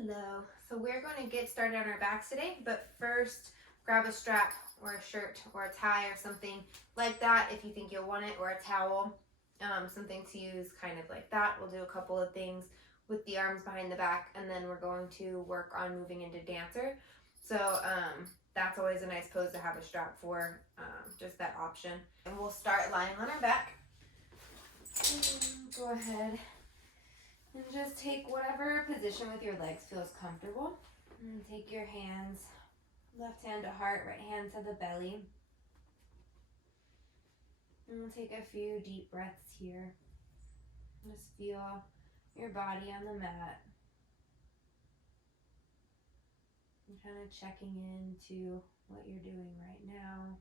Hello. So we're going to get started on our backs today, but first grab a strap or a shirt or a tie or something like that if you think you'll want it, or a towel, something to use kind of like that. We'll do a couple of things with the arms behind the back, and then we're going to work on moving into dancer. So that's always a nice pose to have a strap for, just that option. And we'll start lying on our back. Go ahead and just take whatever position with your legs feels comfortable. And take your hands, left hand to heart, right hand to the belly. And we'll take a few deep breaths here. Just feel your body on the mat. And kind of checking into what you're doing right now.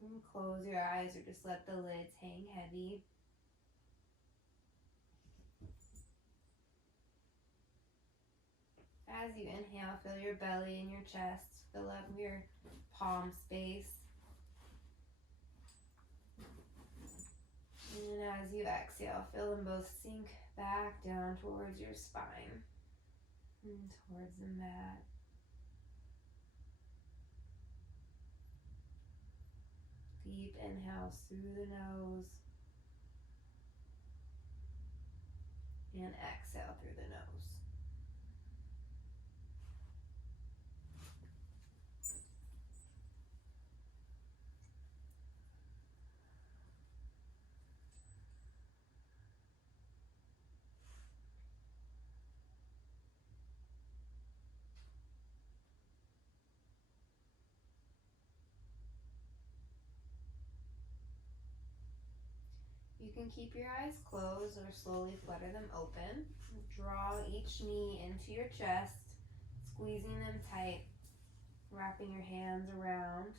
And close your eyes or just let the lids hang heavy. As you inhale, feel your belly and your chest, fill up your palm space. And as you exhale, feel them both sink back down towards your spine and towards the mat. Deep inhales through the nose and exhale through the nose. You can keep your eyes closed or slowly flutter them open. Draw each knee into your chest, squeezing them tight, wrapping your hands around.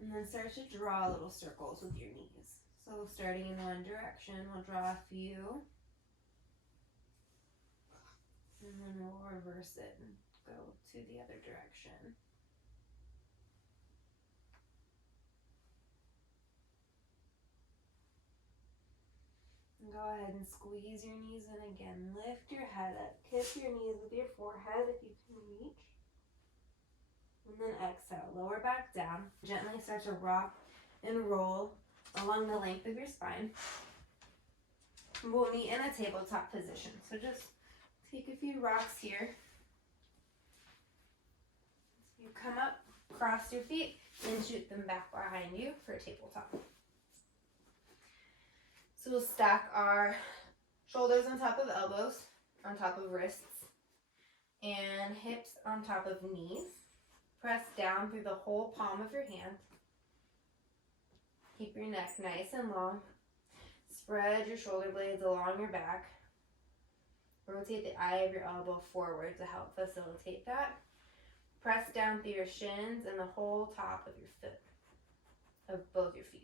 And then start to draw little circles with your knees. So starting in one direction, we'll draw a few. And then we'll reverse it and go to the other direction. Go ahead and squeeze your knees in again. Lift your head up. Kiss your knees with your forehead if you can reach. And then exhale. Lower back down. Gently start to rock and roll along the length of your spine. We'll meet in a tabletop position. So just take a few rocks here. You come up, cross your feet, and shoot them back behind you for a tabletop. So we'll stack our shoulders on top of elbows, on top of wrists, and hips on top of knees. Press down through the whole palm of your hand. Keep your neck nice and long. Spread your shoulder blades along your back. Rotate the eye of your elbow forward to help facilitate that. Press down through your shins and the whole top of your foot, of both your feet.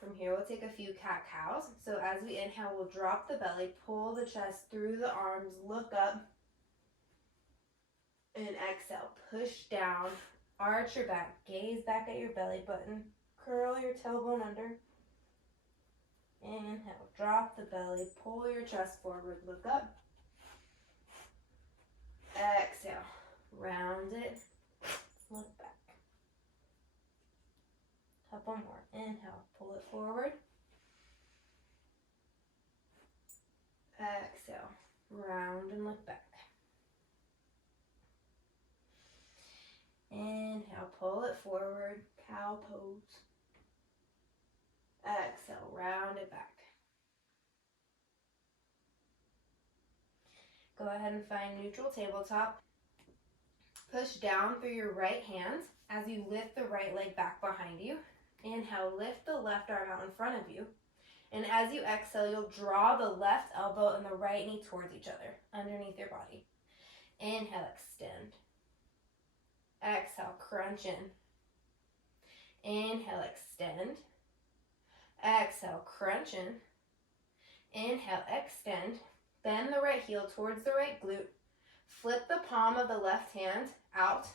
From here, we'll take a few cat-cows. So as we inhale, we'll drop the belly, pull the chest through the arms, look up, and exhale. Push down, arch your back, gaze back at your belly button, curl your tailbone under. Inhale, drop the belly, pull your chest forward, look up. Exhale, round it, look back. Couple more. Inhale, pull it forward. Exhale, round and look back. Inhale, pull it forward, cow pose. Exhale, round it back. Go ahead and find neutral tabletop. Push down through your right hand as you lift the right leg back behind you. Inhale, lift the left arm out in front of you. And as you exhale, you'll draw the left elbow and the right knee towards each other, underneath your body. Inhale, extend. Exhale, crunch in. Inhale, extend. Exhale, crunch in. Inhale, extend. Bend the right heel towards the right glute. Flip the palm of the left hand out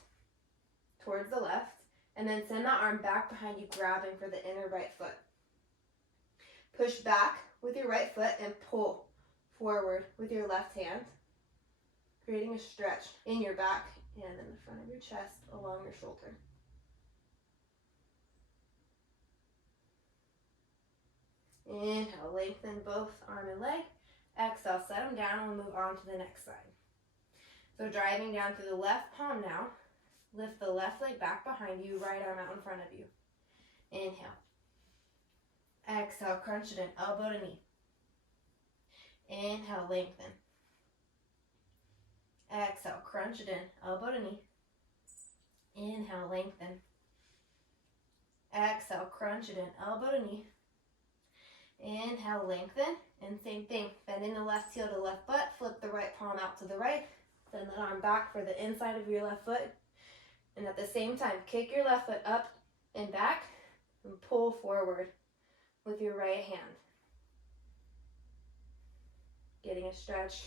towards the left. And then send the arm back behind you, grabbing for the inner right foot. Push back with your right foot and pull forward with your left hand, creating a stretch in your back and in the front of your chest along your shoulder. Inhale, lengthen both arm and leg. Exhale, set them down and we'll move on to the next side. So driving down through the left palm now. Lift the left leg back behind you, right arm out in front of you. Inhale. Exhale, crunch it in, elbow to knee. Inhale, lengthen. Exhale, crunch it in, elbow to knee. Inhale, lengthen. Exhale, crunch it in, elbow to knee. Inhale, lengthen, and same thing, bending the left heel to left butt, flip the right palm out to the right, send that arm back for the inside of your left foot, and at the same time, kick your left foot up and back, and pull forward with your right hand. Getting a stretch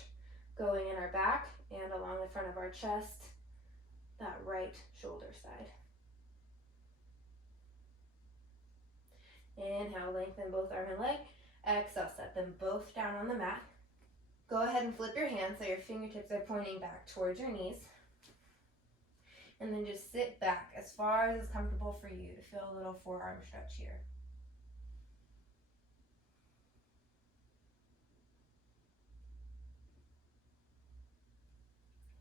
going in our back and along the front of our chest, that right shoulder side. Inhale, lengthen both arm and leg. Exhale, set them both down on the mat. Go ahead and flip your hands so your fingertips are pointing back towards your knees. And then just sit back as far as is comfortable for you to feel a little forearm stretch here.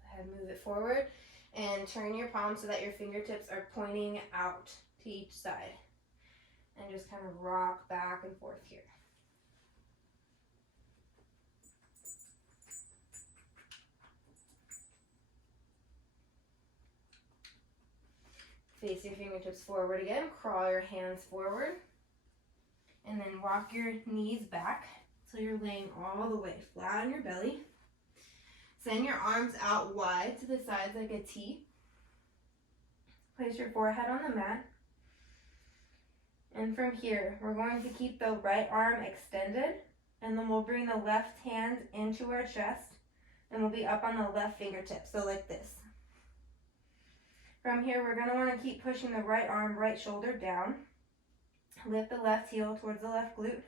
Go ahead and move it forward and turn your palms so that your fingertips are pointing out to each side. And just kind of rock back and forth here. Face your fingertips forward again. Crawl your hands forward. And then walk your knees back so you're laying all the way flat on your belly. Send your arms out wide to the sides like a T. Place your forehead on the mat. And from here, we're going to keep the right arm extended, and then we'll bring the left hand into our chest, and we'll be up on the left fingertip, so like this. From here, we're going to want to keep pushing the right arm, right shoulder down. Lift the left heel towards the left glute,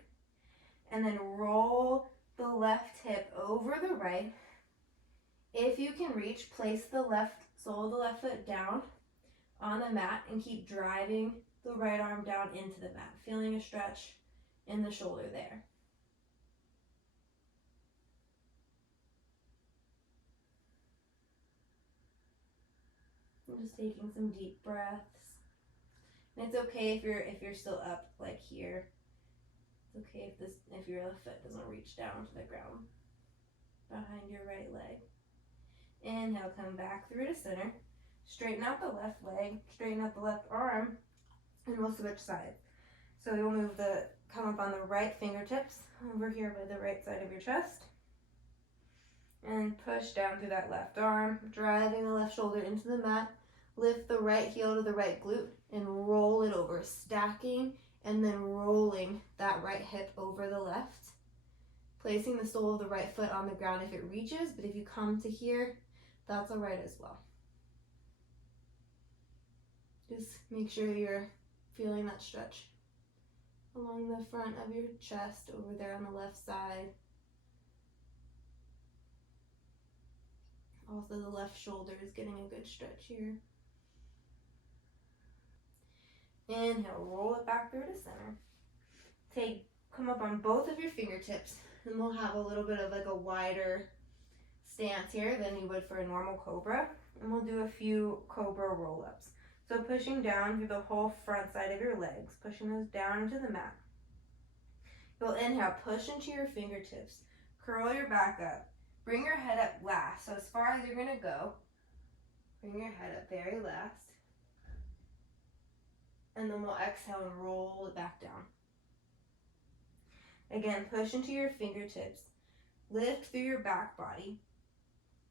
and then roll the left hip over the right. If you can reach, place the left sole of the left foot down on the mat and keep driving the right arm down into the mat, feeling a stretch in the shoulder there. I'm just taking some deep breaths. And it's okay if you're still up like here. It's okay if your left foot doesn't reach down to the ground behind your right leg. Inhale, come back through to center. Straighten out the left leg, straighten out the left arm, and we'll switch sides. So you'll come up on the right fingertips over here by the right side of your chest. And push down through that left arm, driving the left shoulder into the mat. Lift the right heel to the right glute and roll it over, stacking and then rolling that right hip over the left. Placing the sole of the right foot on the ground if it reaches, but if you come to here, that's all right as well. Just make sure you're feeling that stretch along the front of your chest over there on the left side. Also, the left shoulder is getting a good stretch here. Inhale, roll it back through to center. Come up on both of your fingertips, and we'll have a little bit of like a wider stance here than you would for a normal cobra. And we'll do a few Cobra Roll-Ups. So pushing down through the whole front side of your legs, pushing those down into the mat. You'll inhale, push into your fingertips, curl your back up, bring your head up last. So as far as you're gonna go, bring your head up very last. And then we'll exhale and roll it back down. Again, push into your fingertips, lift through your back body,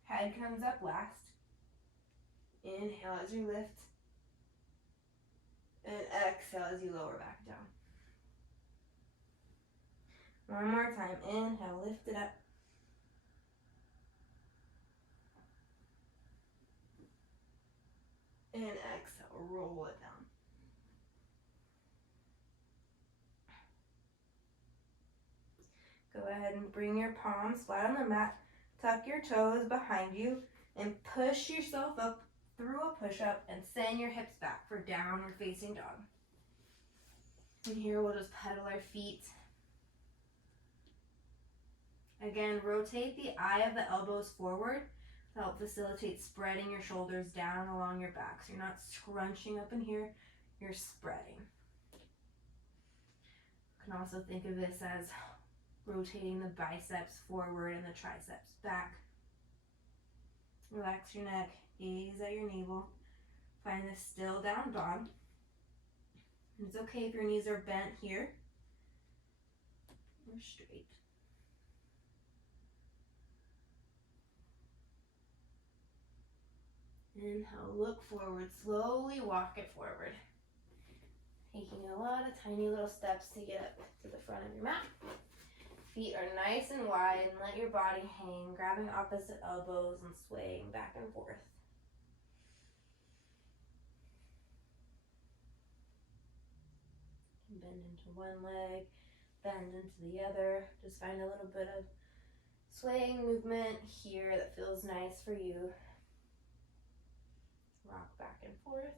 head comes up last. Inhale as you lift. And exhale as you lower back down. One more time. Inhale, lift it up. And exhale, roll it down. Go ahead and bring your palms flat on the mat. Tuck your toes behind you and push yourself up through a push-up and send your hips back for downward facing dog. And here we'll just pedal our feet. Again, rotate the eye of the elbows forward to help facilitate spreading your shoulders down along your back. So you're not scrunching up in here, you're spreading. You can also think of this as rotating the biceps forward and the triceps back. Relax your neck, gaze at your navel. Find this still down dog. And it's okay if your knees are bent here or straight. Inhale, look forward, slowly walk it forward. Taking a lot of tiny little steps to get up to the front of your mat. Feet are nice and wide and let your body hang, grabbing opposite elbows and swaying back and forth. Bend into one leg, bend into the other. Just find a little bit of swaying movement here that feels nice for you. Rock back and forth.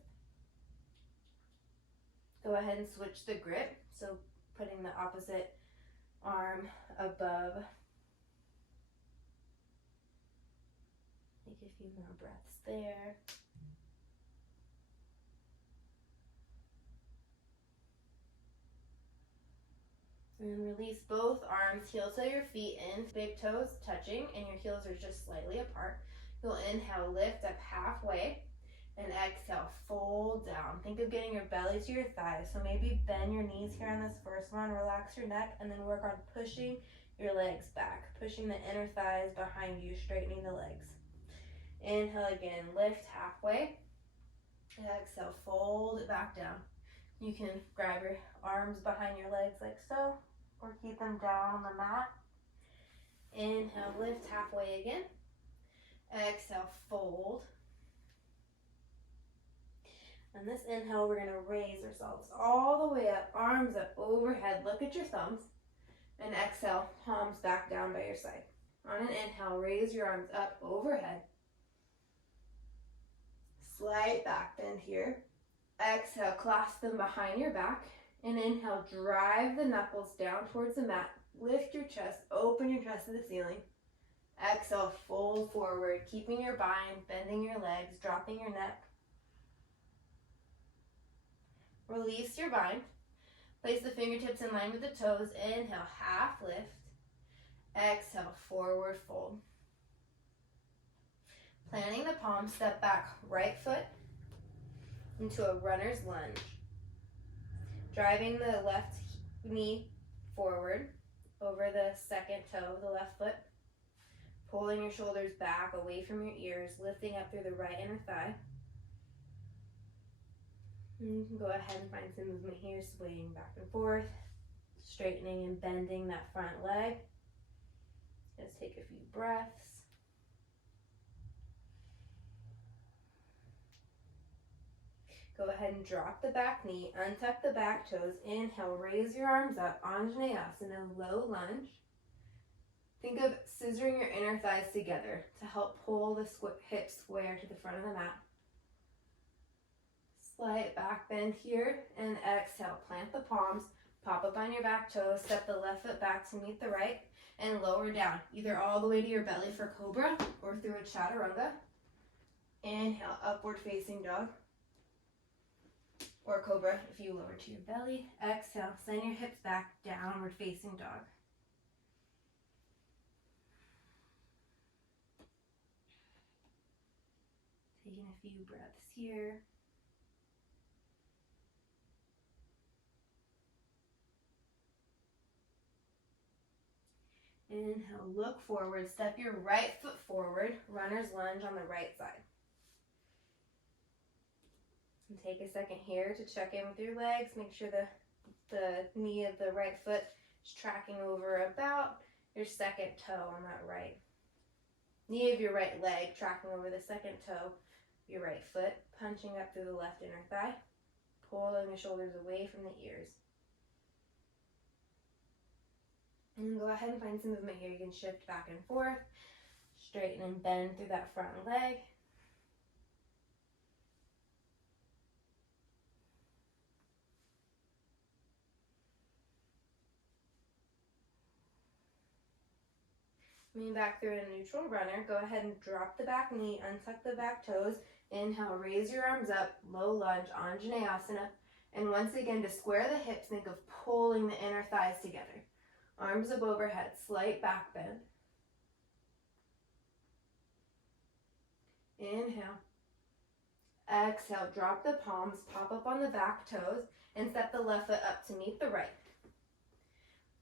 Go ahead and switch the grip. So putting the opposite arm above. Take a few more breaths there. And release both arms, heel to your feet in, big toes touching, and your heels are just slightly apart. You'll inhale, lift up halfway, and exhale, fold down. Think of getting your belly to your thighs. So maybe bend your knees here on this first one, relax your neck, and then work on pushing your legs back, pushing the inner thighs behind you, straightening the legs. Inhale again, lift halfway. Exhale, fold it back down. You can grab your arms behind your legs like so, or keep them down on the mat. Inhale, lift halfway again. Exhale, fold. And this inhale, we're going to raise ourselves all the way up, arms up overhead. Look at your thumbs. And exhale, palms back down by your side. On an inhale, raise your arms up overhead. Slight back bend here. Exhale, clasp them behind your back. And inhale, drive the knuckles down towards the mat. Lift your chest, open your chest to the ceiling. Exhale, fold forward, keeping your bind, bending your legs, dropping your neck. Release your bind. Place the fingertips in line with the toes. Inhale, half lift. Exhale, forward fold. Planting the palms, step back, right foot into a runner's lunge. Driving the left knee forward over the second toe of the left foot. Pulling your shoulders back away from your ears, lifting up through the right inner thigh. And you can go ahead and find some movement here, swaying back and forth, straightening and bending that front leg. Just take a few breaths. Go ahead and drop the back knee, untuck the back toes. Inhale, raise your arms up, Anjaneyasana, low lunge. Think of scissoring your inner thighs together to help pull the hips square to the front of the mat. Slight back bend here, and exhale, plant the palms, pop up on your back toes, step the left foot back to meet the right, and lower down, either all the way to your belly for Cobra or through a Chaturanga. Inhale, upward facing dog. Or Cobra if you lower to your belly. Exhale, send your hips back, downward facing dog. Taking a few breaths here. Inhale, look forward, step your right foot forward, runner's lunge on the right side. And take a second here to check in with your legs. Make sure the knee of the right foot is tracking over about your second toe on that right. Knee of your right leg tracking over the second toe of your right foot, punching up through the left inner thigh, pulling the shoulders away from the ears. And go ahead and find some movement here. You can shift back and forth, straighten and bend through that front leg. Coming back through a neutral runner, go ahead and drop the back knee, untuck the back toes. Inhale, raise your arms up, low lunge, Anjaneyasana. And once again, to square the hips, think of pulling the inner thighs together. Arms up overhead, slight back bend. Inhale. Exhale, drop the palms, pop up on the back toes, and step the left foot up to meet the right.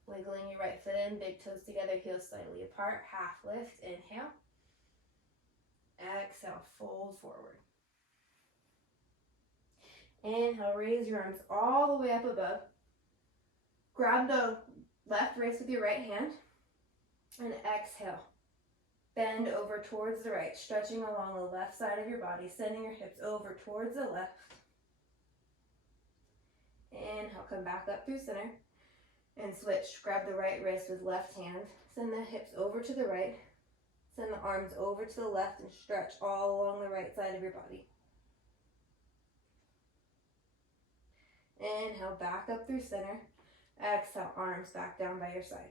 Wiggling your right foot in, big toes together, heels slightly apart, half lift, inhale. Exhale, fold forward. Inhale, raise your arms all the way up above. Grab the left wrist with your right hand, and exhale. Bend over towards the right, stretching along the left side of your body, sending your hips over towards the left. Inhale, come back up through center. And switch, grab the right wrist with left hand, send the hips over to the right, send the arms over to the left and stretch all along the right side of your body. Inhale, back up through center. Exhale, arms back down by your side.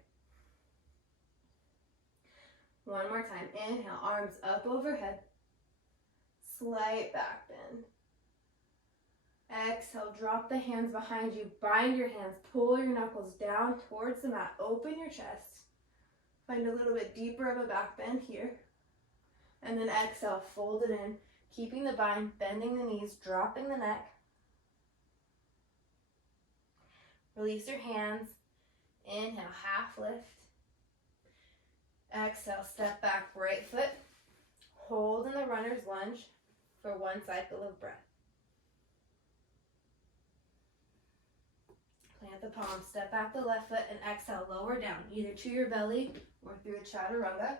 One more time, inhale, arms up overhead, slight back bend. Exhale, drop the hands behind you, bind your hands, pull your knuckles down towards the mat, open your chest. Find a little bit deeper of a back bend here. And then exhale, fold it in, keeping the bind, bending the knees, dropping the neck. Release your hands. Inhale, half lift. Exhale, step back, right foot. Hold in the runner's lunge for one cycle of breath. Plant the palms, step back the left foot, and exhale, lower down, either to your belly or through a chaturanga.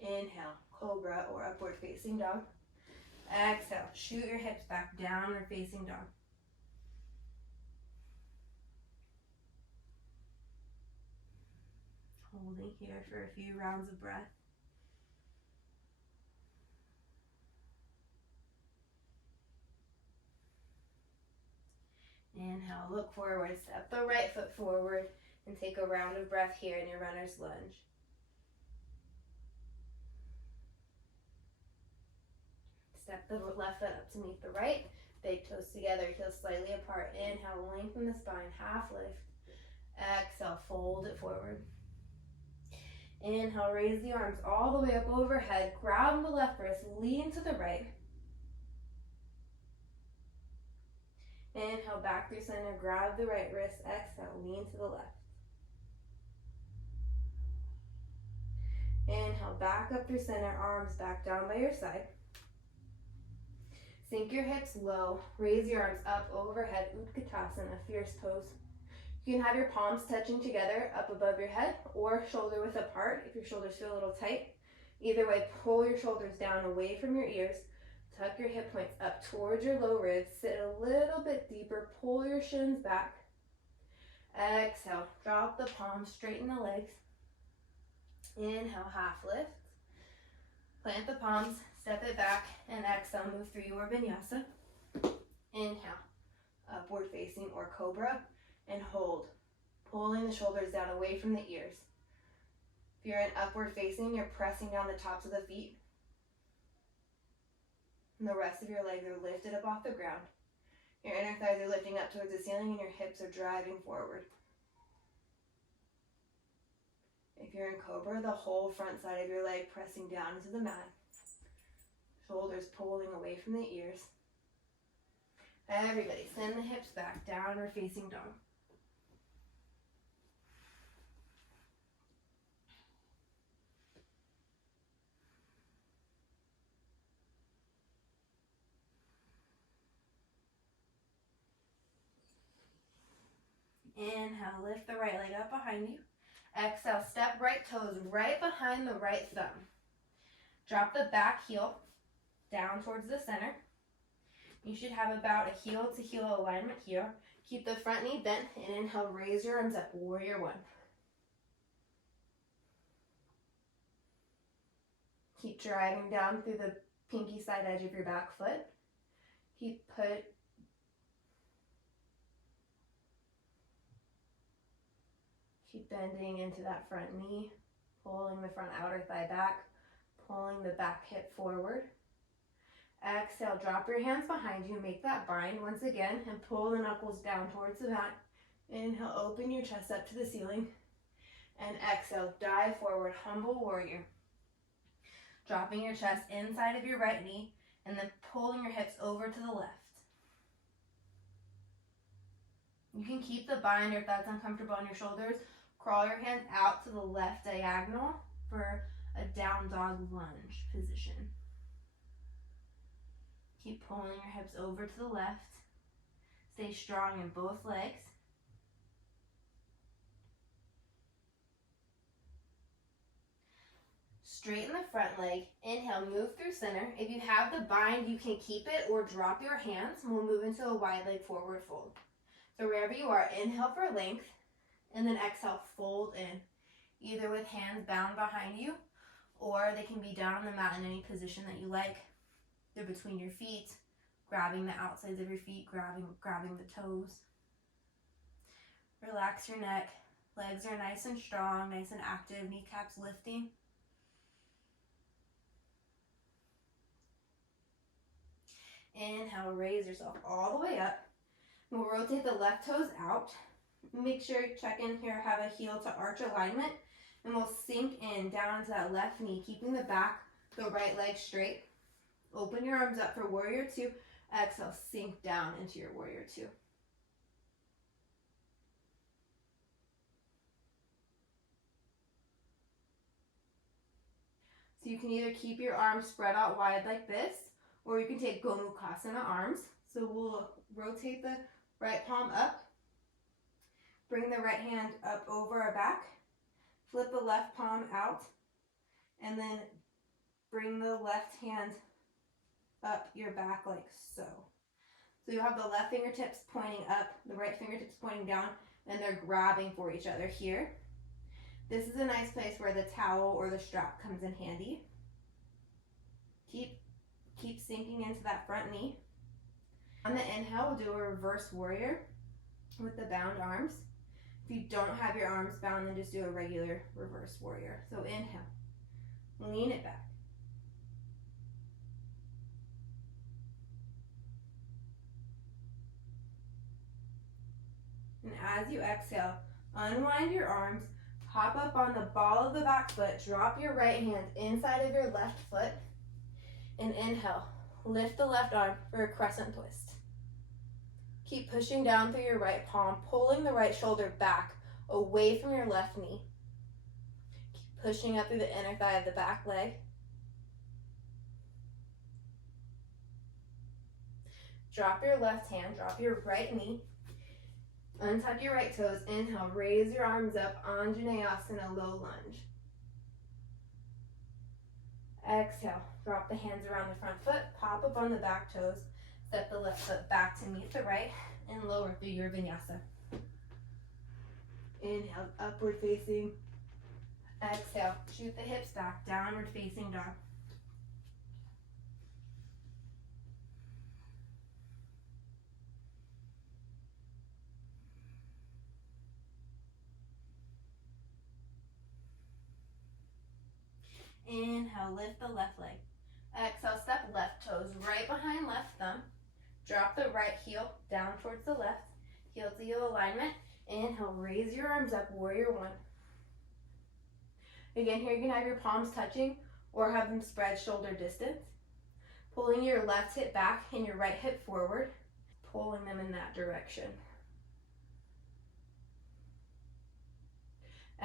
Inhale, cobra or upward facing dog. Exhale, shoot your hips back, downward facing dog. Holding here for a few rounds of breath. Inhale, look forward, step the right foot forward, and take a round of breath here in your runner's lunge. Step the left foot up to meet the right, big toes together, heels slightly apart. Inhale, lengthen the spine, half lift. Exhale, fold it forward. Inhale, raise the arms all the way up overhead, grab the left wrist, lean to the right. Inhale, back through center, grab the right wrist, exhale, lean to the left. Inhale, back up through center, arms back down by your side. Sink your hips low, raise your arms up overhead, Gomukhasana, fierce pose. You can have your palms touching together up above your head or shoulder width apart if your shoulders feel a little tight. Either way, pull your shoulders down away from your ears. Tuck your hip points up towards your low ribs. Sit a little bit deeper. Pull your shins back. Exhale. Drop the palms. Straighten the legs. Inhale. Half lift. Plant the palms. Step it back. And exhale. Move through your vinyasa. Inhale. Upward facing or cobra. And hold. Pulling the shoulders down away from the ears. If you're in upward facing, you're pressing down the tops of the feet. And the rest of your legs are lifted up off the ground. Your inner thighs are lifting up towards the ceiling and your hips are driving forward. If you're in cobra, the whole front side of your leg pressing down into the mat. Shoulders pulling away from the ears. Everybody, send the hips back, downward facing dog. Inhale, lift the right leg up behind you. Exhale, step right toes right behind the right thumb. Drop the back heel down towards the center. You should have about a heel to heel alignment here. Keep the front knee bent and inhale, raise your arms up, warrior one. Keep driving down through the pinky side edge of your back foot. Keep bending into that front knee, pulling the front outer thigh back, pulling the back hip forward. Exhale, drop your hands behind you, make that bind once again, and pull the knuckles down towards the mat. Inhale, open your chest up to the ceiling. And exhale, dive forward, humble warrior. Dropping your chest inside of your right knee, and then pulling your hips over to the left. You can keep the bind, or if that's uncomfortable on your shoulders, crawl your hands out to the left diagonal for a down dog lunge position. Keep pulling your hips over to the left. Stay strong in both legs. Straighten the front leg. Inhale, move through center. If you have the bind, you can keep it or drop your hands. We'll move into a wide leg forward fold. So wherever you are, inhale for length, and then exhale, fold in. Either with hands bound behind you, or they can be down on the mat in any position that you like. They're between your feet, grabbing the outsides of your feet, grabbing the toes. Relax your neck. Legs are nice and strong, nice and active, kneecaps lifting. Inhale, raise yourself all the way up. We'll rotate the left toes out. Make sure you check in here, have a heel to arch alignment, and we'll sink in down into that left knee, keeping the right leg straight. Open your arms up for warrior two. Exhale, sink down into your warrior two. So you can either keep your arms spread out wide like this, or you can take Gomukhasana arms. So we'll rotate the right palm up, bring the right hand up over our back, flip the left palm out, and then bring the left hand up your back like so. So you have the left fingertips pointing up, the right fingertips pointing down, and they're grabbing for each other here. This is a nice place where the towel or the strap comes in handy. Keep sinking into that front knee. On the inhale, we'll do a reverse warrior with the bound arms. If you don't have your arms bound, then just do a regular reverse warrior. So inhale, lean it back. And as you exhale, unwind your arms, hop up on the ball of the back foot, drop your right hand inside of your left foot, and inhale, lift the left arm for a crescent twist. Keep pushing down through your right palm, pulling the right shoulder back away from your left knee. Keep pushing up through the inner thigh of the back leg. Drop your left hand, drop your right knee. Untuck your right toes. Inhale, raise your arms up, Anjaneyasana, low lunge. Exhale, drop the hands around the front foot, pop up on the back toes, step the left foot back to meet the right, and lower through your vinyasa. Inhale, upward facing. Exhale, shoot the hips back, downward facing dog. Inhale, lift the left leg. Exhale, step left toes right behind left thumb. Drop the right heel down towards the left. Heel to heel alignment. Inhale, raise your arms up, warrior one. Again, here you can have your palms touching or have them spread shoulder distance. Pulling your left hip back and your right hip forward. Pulling them in that direction.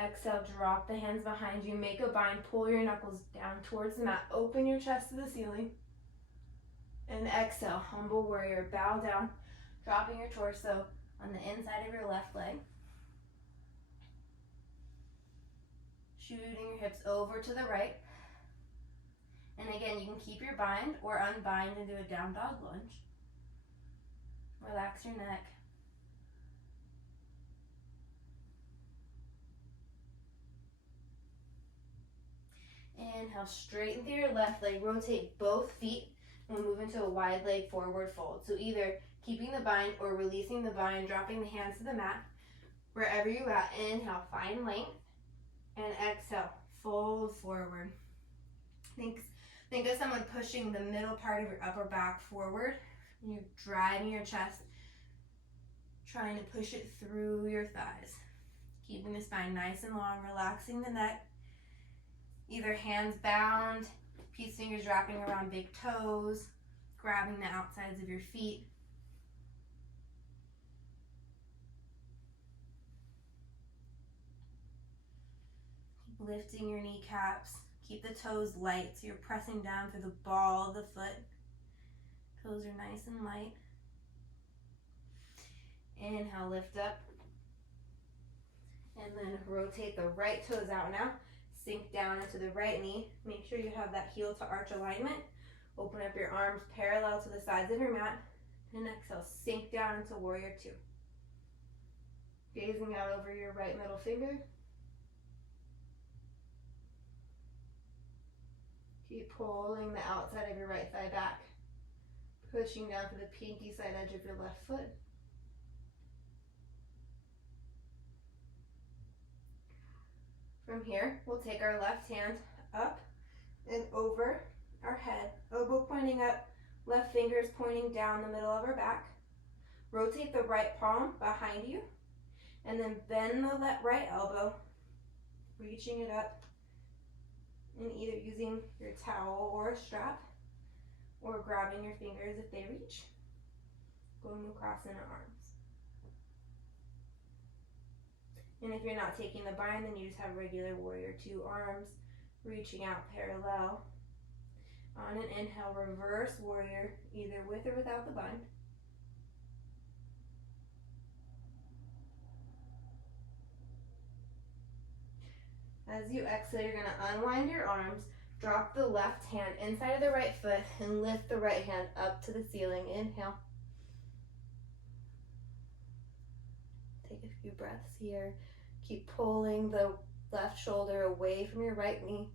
Exhale, drop the hands behind you, make a bind, pull your knuckles down towards the mat, open your chest to the ceiling. And exhale, humble warrior, bow down, dropping your torso on the inside of your left leg. Shooting your hips over to the right. And again, you can keep your bind or unbind and do a down dog lunge. Relax your neck. Inhale, straighten through your left leg, rotate both feet, and we'll move into a wide leg forward fold. So either keeping the bind or releasing the bind, dropping the hands to the mat. Wherever you're at, inhale, find length, and exhale, fold forward. Think of someone pushing the middle part of your upper back forward, and you're driving your chest, trying to push it through your thighs. Keeping the spine nice and long, relaxing the neck. Either hands bound, peace fingers wrapping around big toes, grabbing the outsides of your feet. Keep lifting your kneecaps. Keep the toes light so you're pressing down through the ball of the foot. Toes are nice and light. Inhale, lift up. And then rotate the right toes out now. Sink down into the right knee. Make sure you have that heel to arch alignment. Open up your arms parallel to the sides of your mat. And exhale, sink down into warrior two. Gazing out over your right middle finger. Keep pulling the outside of your right thigh back. Pushing down to the pinky side edge of your left foot. From here, we'll take our left hand up and over our head, elbow pointing up, left fingers pointing down the middle of our back. Rotate the right palm behind you, and then bend the right elbow, reaching it up, and either using your towel or a strap, or grabbing your fingers if they reach. Gomukhasana arms. And if you're not taking the bind, then you just have regular warrior two arms, reaching out parallel. On an inhale, reverse warrior, either with or without the bind. As you exhale, you're going to unwind your arms, drop the left hand inside of the right foot, and lift the right hand up to the ceiling. Inhale. Take a few breaths here. Keep pulling the left shoulder away from your right knee.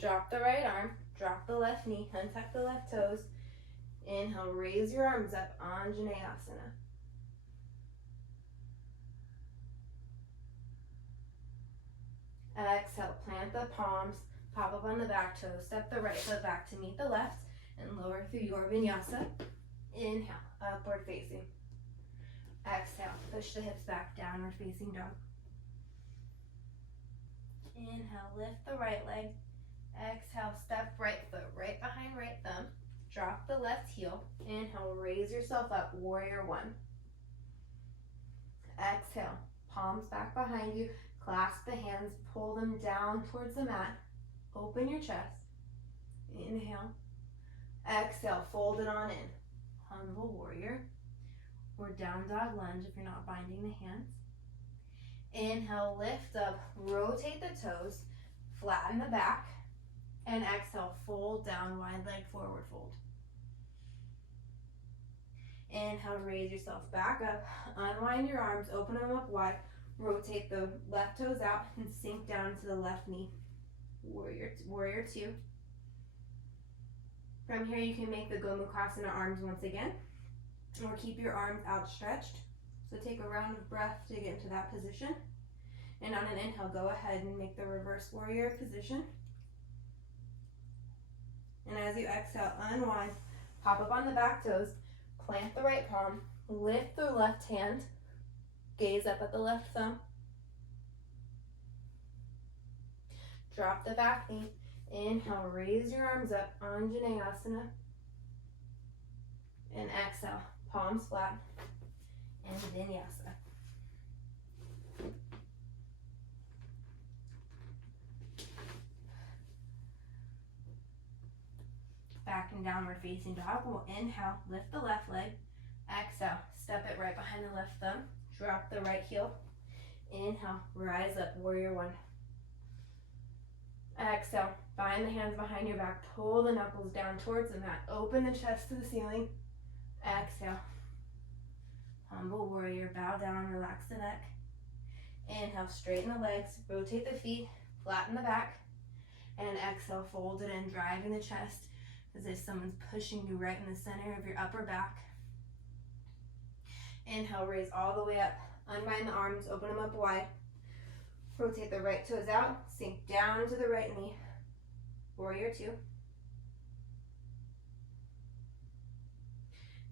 Drop the right arm, drop the left knee, untuck the left toes. Inhale, raise your arms up, Anjaneyasana. Exhale, plant the palms, pop up on the back toes, step the right foot back to meet the left, and lower through your vinyasa. Inhale, upward facing. Exhale, push the hips back, downward facing dog. Inhale, lift the right leg. Exhale, step right foot right behind right thumb. Drop the left heel. Inhale, raise yourself up, warrior one. Exhale, palms back behind you. Clasp the hands, pull them down towards the mat. Open your chest. Inhale. Exhale, fold it on in. Humble warrior. Or down dog lunge if you're not binding the hands. Inhale, lift up, rotate the toes, flatten the back, and exhale, fold down, wide leg forward fold. Inhale, raise yourself back up, unwind your arms, open them up wide, rotate the left toes out, and sink down to the left knee. Warrior two. From here, you can make the Gomukhasana arms once again, or keep your arms outstretched. So take a round of breath to get into that position. And on an inhale, go ahead and make the reverse warrior position. And as you exhale, unwind, pop up on the back toes, plant the right palm, lift the left hand, gaze up at the left thumb. Drop the back knee. Inhale, raise your arms up, Anjaneyasana. And exhale, palms flat, and vinyasa. Back and downward facing dog. We'll inhale, lift the left leg. Exhale, step it right behind the left thumb. Drop the right heel. Inhale, rise up, warrior one. Exhale, bind the hands behind your back, pull the knuckles down towards the mat, open the chest to the ceiling. Exhale, Humble warrior, bow down, relax the neck. Inhale, straighten the legs, rotate the feet, flatten the back. And exhale, fold it in, driving the chest as if someone's pushing you right in the center of your upper back. Inhale, raise all the way up, unbind the arms, open them up wide. Rotate the right toes out, sink down into the right knee. Warrior two.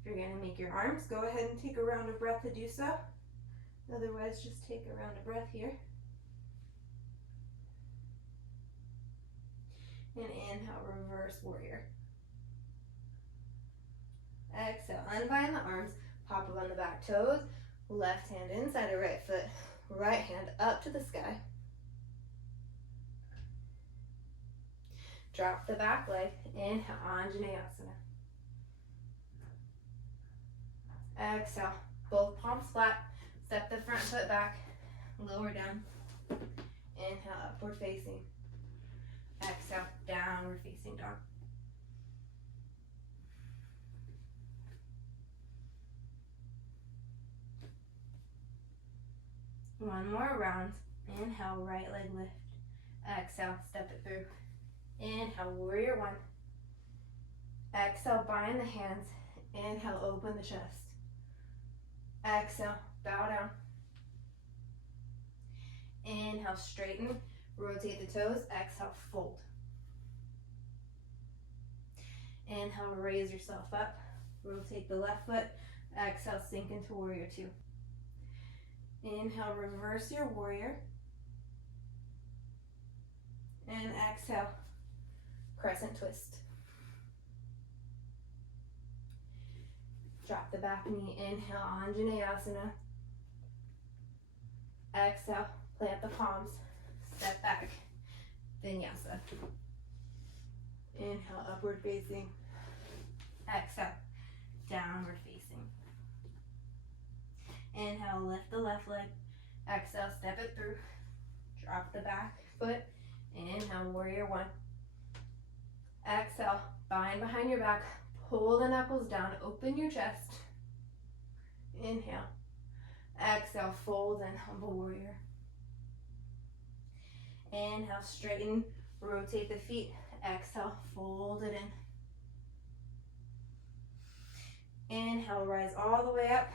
If you're gonna make your arms, go ahead and take a round of breath to do so. Otherwise, just take a round of breath here. And inhale, reverse warrior. Exhale, unbind the arms, hop up on the back toes, left hand inside of right foot, right hand up to the sky. Drop the back leg, inhale, Anjaneyasana. Exhale, both palms flat, step the front foot back, lower down. Inhale, upward facing. Exhale, downward facing dog. One more round. Inhale, right leg lift. Exhale, step it through. Inhale, warrior one. Exhale, bind the hands. Inhale, open the chest. Exhale, bow down. Inhale, straighten. Rotate the toes. Exhale, fold. Inhale, raise yourself up. Rotate the left foot. Exhale, sink into warrior two. Inhale, reverse your warrior. And exhale, crescent twist. Drop the back knee. Inhale, Anjaneyasana. Exhale, plant the palms. Step back, Vinyasa. Inhale, upward facing. Exhale, downward facing. Inhale, lift the left leg. Exhale, step it through. Drop the back foot. Inhale, warrior one. Exhale, bind behind your back. Pull the knuckles down, open your chest. Inhale. Exhale, fold and humble warrior. Inhale, straighten, rotate the feet. Exhale, fold it in. Inhale, rise all the way up.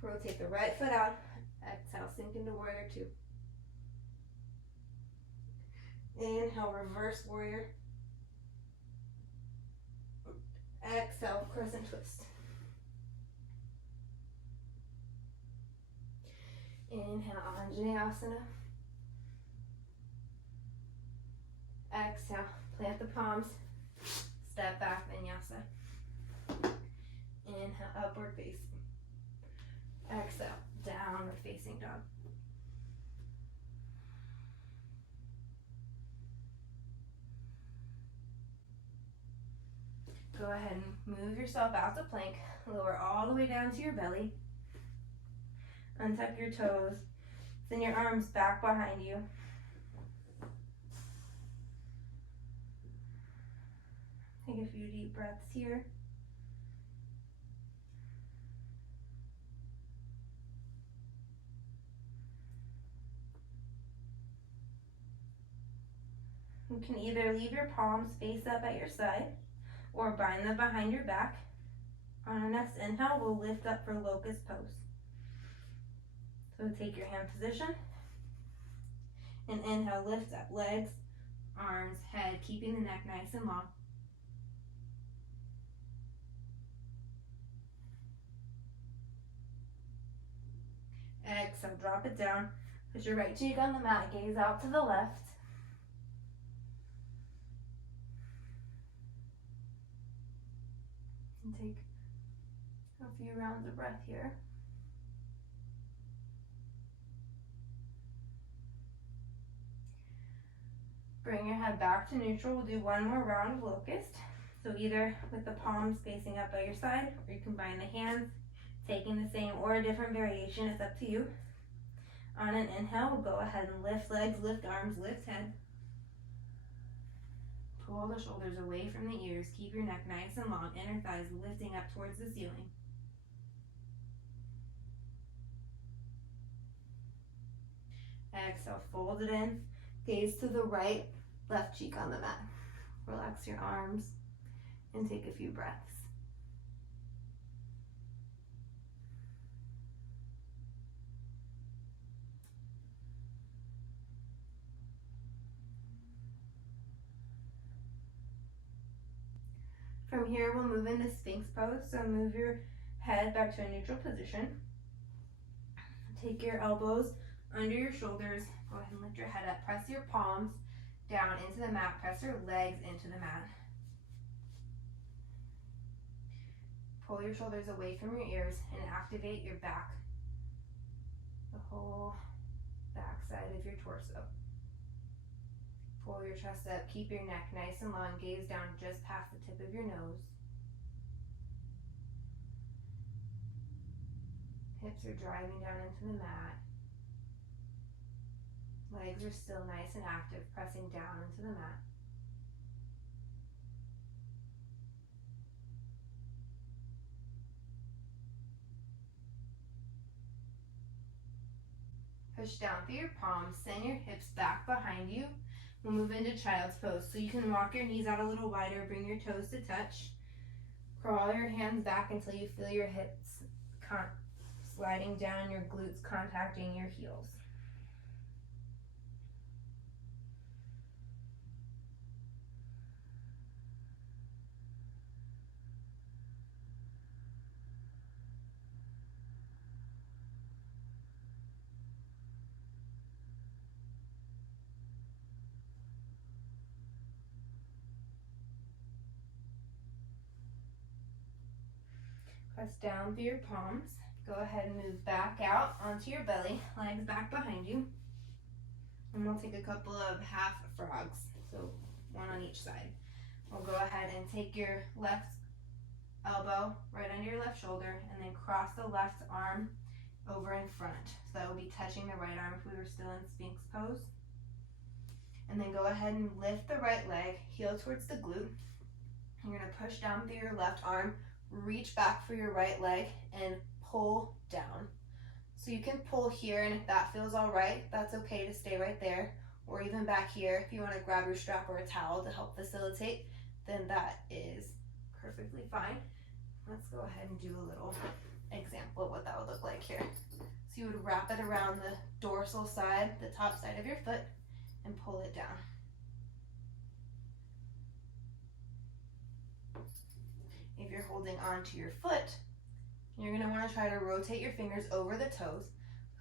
Rotate the right foot out. Exhale, sink into warrior two. Inhale, reverse warrior. Exhale, crescent twist. Inhale, Anjaneyasana. Exhale, plant the palms. Step back, Vinyasa. Inhale, upward facing. Exhale, downward facing dog. Go ahead and move yourself out to plank. Lower all the way down to your belly. Untuck your toes. Send your arms back behind you. Take a few deep breaths here. You can either leave your palms face up at your side or bind them behind your back. On our next inhale, we'll lift up for Lopez Pose. So take your hand position and inhale, lift up, legs, arms, head, keeping the neck nice and long. Exhale, drop it down. Put your right cheek on the mat, gaze out to the left. And take a few rounds of breath here. Bring your head back to neutral. We'll do one more round of locust. So either with the palms facing up by your side, or you combine the hands, taking the same or a different variation, it's up to you. On an inhale, we'll go ahead and lift legs, lift arms, lift head. Pull the shoulders away from the ears. Keep your neck nice and long, inner thighs lifting up towards the ceiling. Exhale, fold it in. Gaze to the right, left cheek on the mat. Relax your arms and take a few breaths. From here, we'll move into Sphinx pose. So move your head back to a neutral position. Take your elbows under your shoulders. Go ahead and lift your head up. Press your palms down into the mat. Press your legs into the mat. Pull your shoulders away from your ears and activate your back, the whole back side of your torso. Pull your chest up, keep your neck nice and long, gaze down just past the tip of your nose. Hips are driving down into the mat. Legs are still nice and active, pressing down into the mat. Push down through your palms, send your hips back behind you. We'll move into Child's Pose. So you can walk your knees out a little wider, bring your toes to touch. Crawl your hands back until you feel your hips sliding down, your glutes contacting your heels. Press down through your palms. Go ahead and move back out onto your belly, legs back behind you. And we'll take a couple of half frogs, so one on each side. We'll go ahead and take your left elbow right under your left shoulder and then cross the left arm over in front. So that will be touching the right arm if we were still in Sphinx pose. And then go ahead and lift the right leg, heel towards the glute. You're going to push down through your left arm, reach back for your right leg and pull down. So you can pull here, and if that feels all right, that's okay to stay right there, or even back here. If you want to grab your strap or a towel to help facilitate, then that is perfectly fine. Let's go ahead and do a little example of what that would look like here. So you would wrap it around the dorsal side, the top side of your foot, and pull it down. If you're holding onto your foot, you're going to want to try to rotate your fingers over the toes,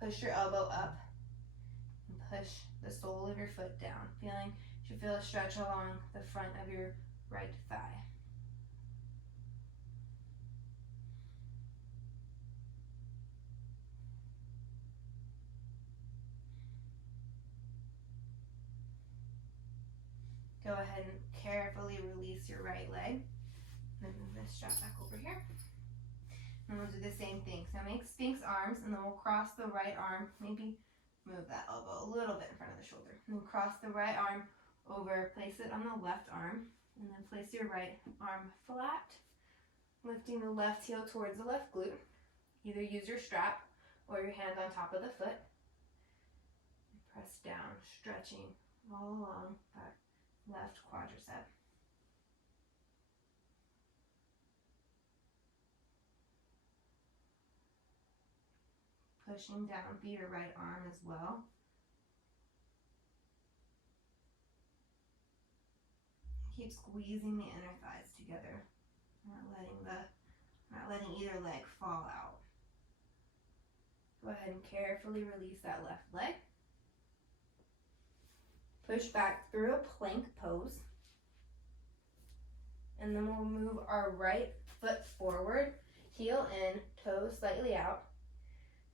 push your elbow up, and push the sole of your foot down. You should feel a stretch along the front of your right thigh. Go ahead and carefully release your right leg. Then move this strap back over here. And we'll do the same thing. So make Sphinx arms, and then we'll cross the right arm. Maybe move that elbow a little bit in front of the shoulder. And then cross the right arm over, place it on the left arm, and then place your right arm flat, lifting the left heel towards the left glute. Either use your strap or your hand on top of the foot. And press down, stretching all along that left quadricep. Pushing down through your right arm as well. Keep squeezing the inner thighs together, not letting either leg fall out. Go ahead and carefully release that left leg. Push back through a plank pose. And then we'll move our right foot forward, heel in, toes slightly out.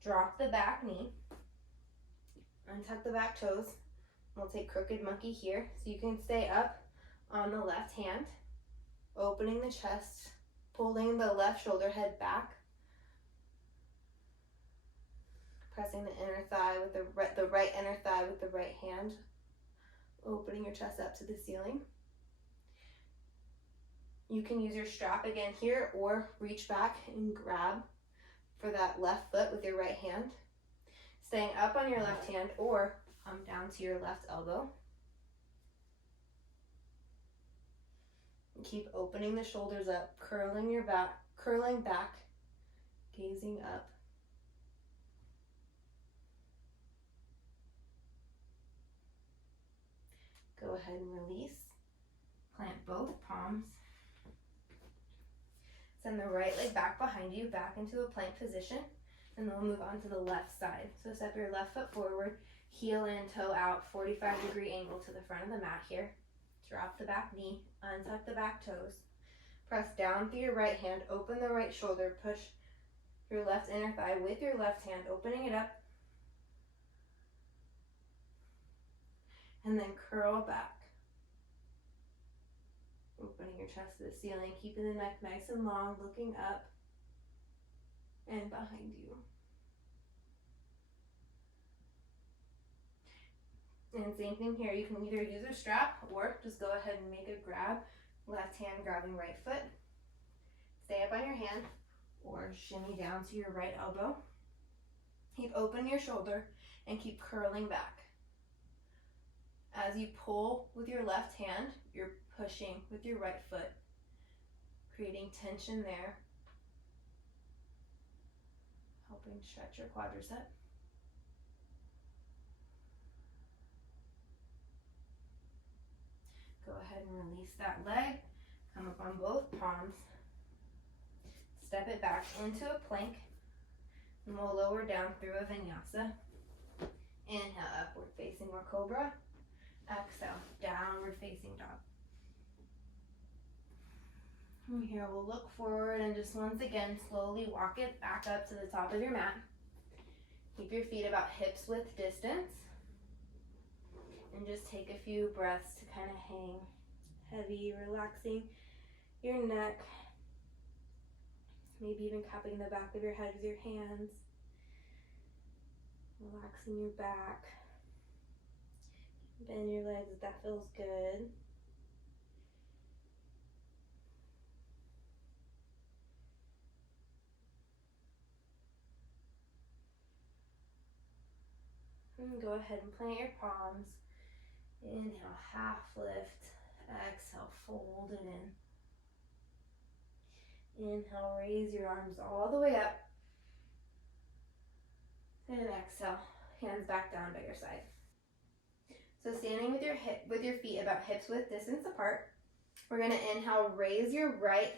Drop the back knee, untuck the back toes. We'll take crooked monkey here. So you can stay up on the left hand, opening the chest, pulling the left shoulder head back, pressing the inner thigh with the right inner thigh with the right hand, opening your chest up to the ceiling. You can use your strap again here or reach back and grab for that left foot with your right hand, staying up on your left hand, or Come down to your left elbow. And keep opening the shoulders up, curling back, gazing up. Go ahead and release. Plant both palms. Send the right leg back behind you, back into a plank position, and then we'll move on to the left side. So step your left foot forward, heel in, toe out, 45-degree angle to the front of the mat here. Drop the back knee, untuck the back toes. Press down through your right hand, open the right shoulder, push your left inner thigh with your left hand, opening it up. And then curl back. Opening your chest to the ceiling, keeping the neck nice and long, looking up and behind you. And same thing here, you can either use a strap or just go ahead and make a grab. Left hand grabbing right foot. Stay up on your hand or shimmy down to your right elbow. Keep open your shoulder and keep curling back. As you pull with your left hand, you're pushing with your right foot, creating tension there, helping stretch your quadricep. Go ahead and release that leg, come up on both palms, step it back into a plank, and we'll lower down through a vinyasa. Inhale, upward facing or cobra. Exhale, downward facing dog. From here, we'll look forward and just once again, slowly walk it back up to the top of your mat. Keep your feet about hips width distance. And just take a few breaths to kind of hang heavy, relaxing your neck. Maybe even cupping the back of your head with your hands. Relaxing your back. Bend your legs if that feels good. And go ahead and plant your palms. Inhale, half lift. Exhale, fold it in. Inhale, raise your arms all the way up. And exhale, hands back down by your side. So standing with your feet about hips width distance apart, we're going to inhale, raise your right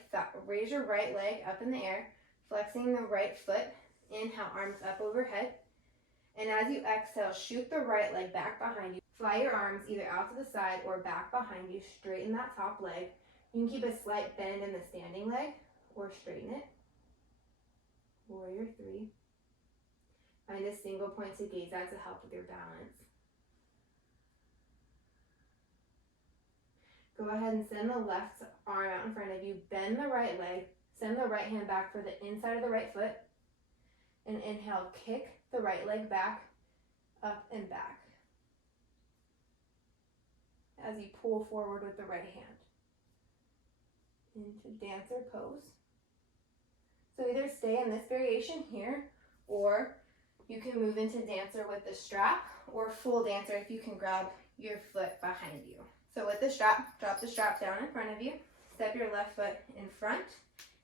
leg up in the air, flexing the right foot. Inhale, arms up overhead. And as you exhale, shoot the right leg back behind you. Fly your arms either out to the side or back behind you. Straighten that top leg. You can keep a slight bend in the standing leg or straighten it. Warrior 3. Find a single point to gaze at to help with your balance. Go ahead and send the left arm out in front of you. Bend the right leg. Send the right hand back for the inside of the right foot. And inhale, kick the right leg back, up and back. As you pull forward with the right hand. Into dancer pose. So either stay in this variation here, or you can move into dancer with the strap, or full dancer if you can grab your foot behind you. So with the strap, drop the strap down in front of you, step your left foot in front,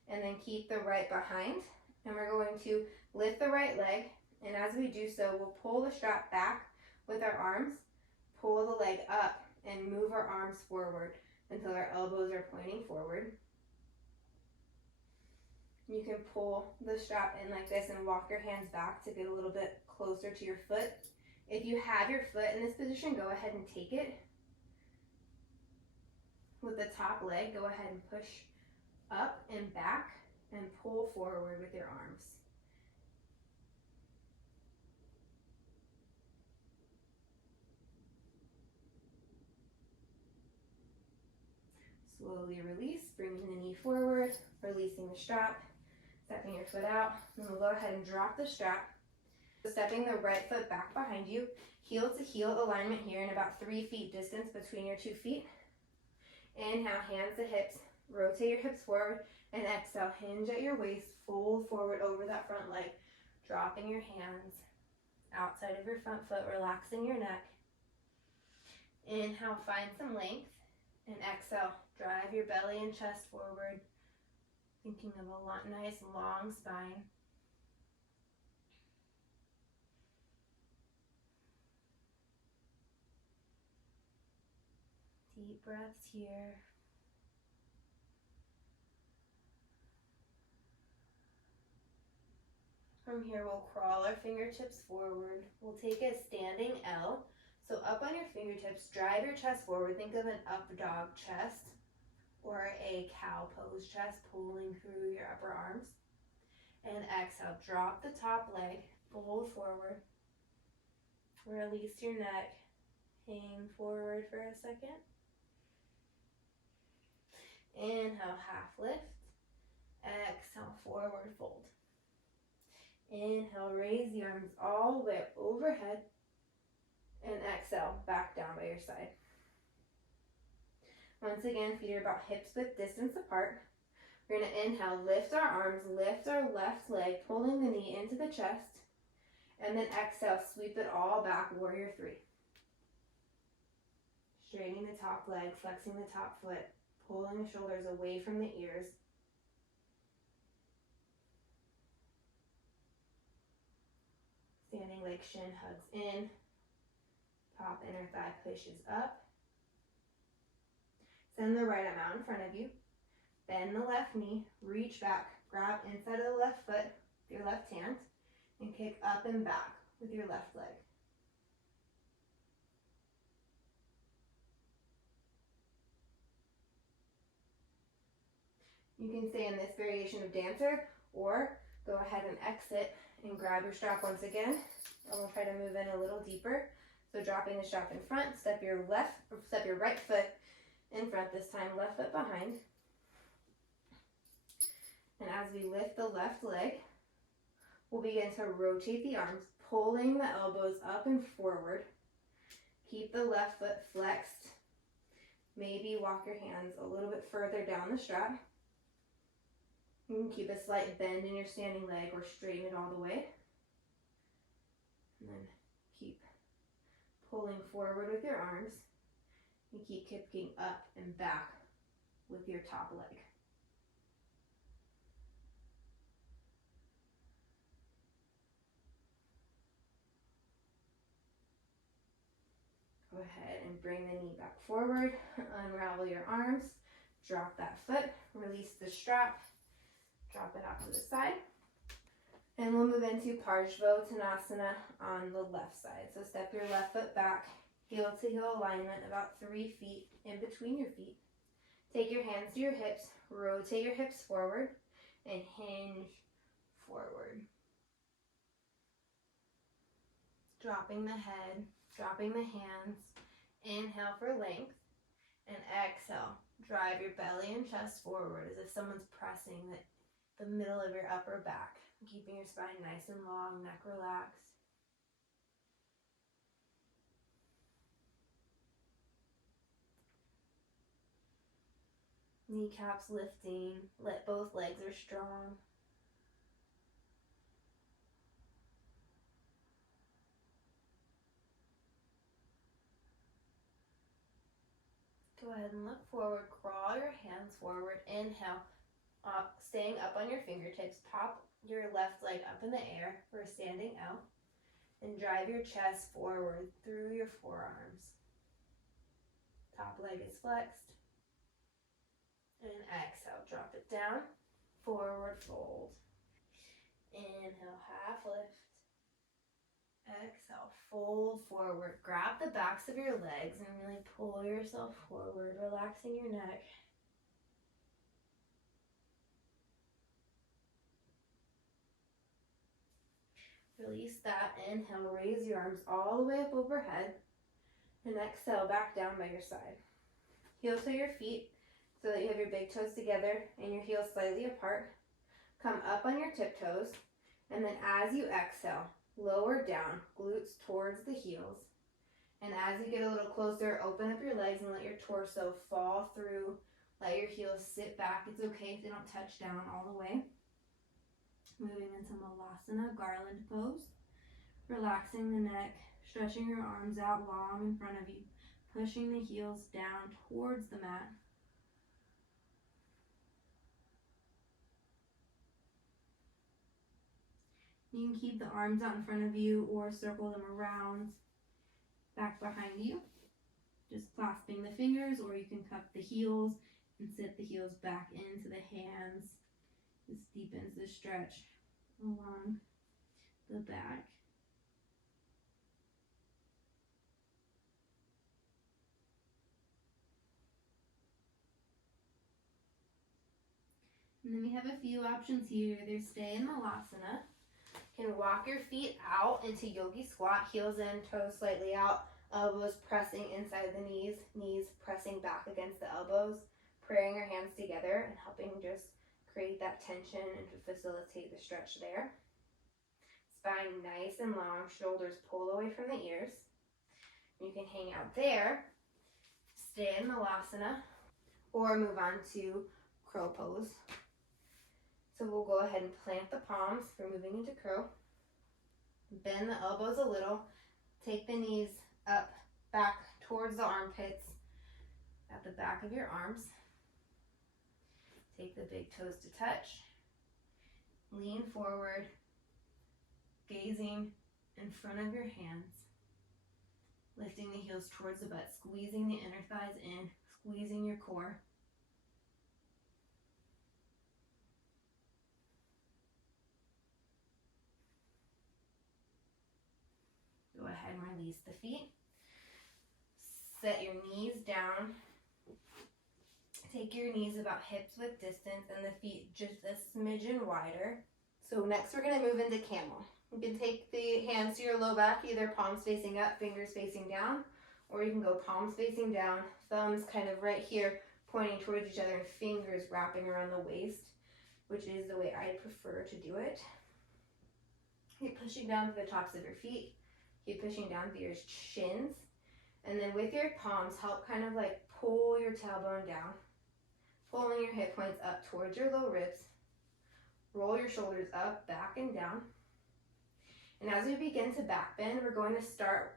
and then keep the right behind. And we're going to lift the right leg, and as we do so, we'll pull the strap back with our arms, pull the leg up, and move our arms forward until our elbows are pointing forward. You can pull the strap in like this and walk your hands back to get a little bit closer to your foot. If you have your foot in this position, go ahead and take it. With the top leg, go ahead and push up and back and pull forward with your arms. Slowly release, bringing the knee forward, releasing the strap, stepping your foot out. Then we'll go ahead and drop the strap. Stepping the right foot back behind you, heel to heel alignment here in about 3 feet distance between your 2 feet. Inhale, hands to hips, rotate your hips forward, and exhale, hinge at your waist, fold forward over that front leg, dropping your hands outside of your front foot, relaxing your neck. Inhale, find some length. And exhale, drive your belly and chest forward, thinking of a nice long spine. Deep breaths here. From here, we'll crawl our fingertips forward. We'll take a standing L. So up on your fingertips, drive your chest forward. Think of an up dog chest or a cow pose chest, pulling through your upper arms. And exhale, drop the top leg, fold forward. Release your neck, hang forward for a second. Inhale, half lift. Exhale, forward fold. Inhale, raise the arms all the way up overhead. And exhale, back down by your side. Once again, feet are about hips width distance apart. We're going to inhale, lift our arms, lift our left leg, pulling the knee into the chest. And then exhale, sweep it all back, warrior three. Straightening the top leg, flexing the top foot, pulling the shoulders away from the ears. Standing leg, shin hugs in. Top inner thigh pushes up. Send the right arm out in front of you. Bend the left knee, reach back, grab inside of the left foot with your left hand, and kick up and back with your left leg. You can stay in this variation of dancer, or go ahead and exit and grab your strap once again, and we'll try to move in a little deeper. So dropping the strap in front, step your right foot in front this time, left foot behind. And as we lift the left leg, we'll begin to rotate the arms, pulling the elbows up and forward. Keep the left foot flexed. Maybe walk your hands a little bit further down the strap. You can keep a slight bend in your standing leg or straighten it all the way. And then keep pulling forward with your arms. And keep kicking up and back with your top leg. Go ahead and bring the knee back forward, unravel your arms, drop that foot, release the strap, drop it out to the side. And we'll move into Parshvottanasana on the left side. So step your left foot back, heel to heel alignment, about 3 feet in between your feet. Take your hands to your hips, rotate your hips forward, and hinge forward. Dropping the head, dropping the hands. Inhale for length, and exhale. Drive your belly and chest forward as if someone's pressing the middle of your upper back, keeping your spine nice and long, neck relaxed. Kneecaps lifting, let both legs are strong. Go ahead and look forward, crawl your hands forward, inhale, up, staying up on your fingertips, pop your left leg up in the air for a standing L, and drive your chest forward through your forearms. Top leg is flexed, and exhale, drop it down, forward fold. Inhale, half lift. Exhale, fold forward. Grab the backs of your legs and really pull yourself forward, relaxing your neck. Release that. Inhale, raise your arms all the way up overhead. And exhale, back down by your side. Heel to your feet so that you have your big toes together and your heels slightly apart. Come up on your tiptoes. And then as you exhale, lower down, glutes towards the heels. And as you get a little closer, open up your legs and let your torso fall through. Let your heels sit back. It's okay if they don't touch down all the way. Moving into Mulasana, Garland Pose. Relaxing the neck, stretching your arms out long in front of you, pushing the heels down towards the mat. You can keep the arms out in front of you or circle them around back behind you, just clasping the fingers, or you can cup the heels and sit the heels back into the hands. This deepens the stretch along the back. And then we have a few options here. Either stay in Malasana. You can walk your feet out into Yogi Squat, heels in, toes slightly out, elbows pressing inside the knees, knees pressing back against the elbows, praying your hands together and helping just create that tension and to facilitate the stretch there. Spine nice and long, shoulders pull away from the ears. You can hang out there, stay in Malasana, or move on to Crow Pose. So we'll go ahead and plant the palms for moving into crow. Bend the elbows a little. Take the knees up, back towards the armpits, at the back of your arms. Take the big toes to touch. Lean forward, gazing in front of your hands. Lifting the heels towards the butt, squeezing the inner thighs in, squeezing your core. Go ahead and release the feet. Set your knees down. Take your knees about hips width distance and the feet just a smidgen wider. So next we're going to move into camel. You can take the hands to your low back, either palms facing up, fingers facing down, or you can go palms facing down, thumbs kind of right here pointing towards each other and fingers wrapping around the waist, which is the way I prefer to do it. Keep pushing down to the tops of your feet. Keep pushing down through your shins. And then with your palms, help kind of like pull your tailbone down. Pulling your hip points up towards your low ribs. Roll your shoulders up, back, and down. And as we begin to back bend, we're going to start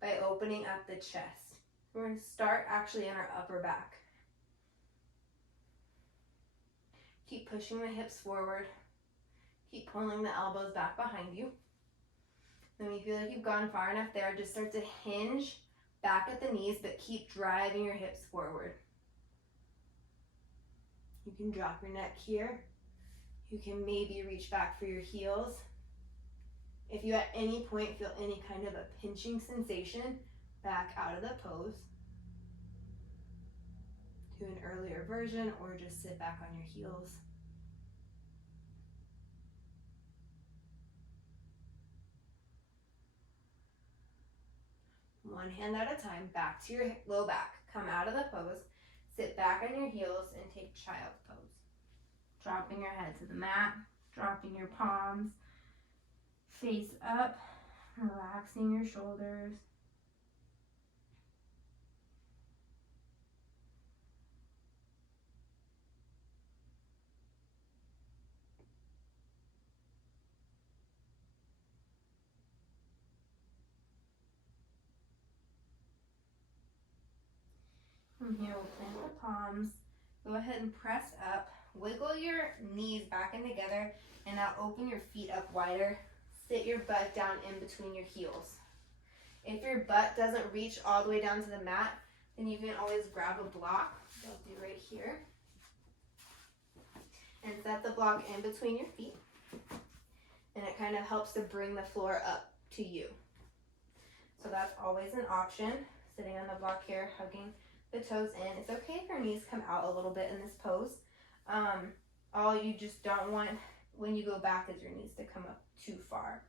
by opening up the chest. We're going to start actually in our upper back. Keep pushing the hips forward. Keep pulling the elbows back behind you. Then when you feel like you've gone far enough there, just start to hinge back at the knees, but keep driving your hips forward. You can drop your neck here. You can maybe reach back for your heels. If you at any point feel any kind of a pinching sensation, back out of the pose. Do an earlier version or just sit back on your heels. One hand at a time, back to your low back. Come out of the pose, sit back on your heels and take child's pose. Dropping your head to the mat, dropping your palms, face up, relaxing your shoulders. From here, we'll plant the palms. Go ahead and press up. Wiggle your knees back in together, and now open your feet up wider. Sit your butt down in between your heels. If your butt doesn't reach all the way down to the mat, then you can always grab a block. I'll do right here. And set the block in between your feet. And it kind of helps to bring the floor up to you. So that's always an option. Sitting on the block here, hugging the toes in. It's okay if your knees come out a little bit in this pose. All you just don't want when you go back is your knees to come up too far.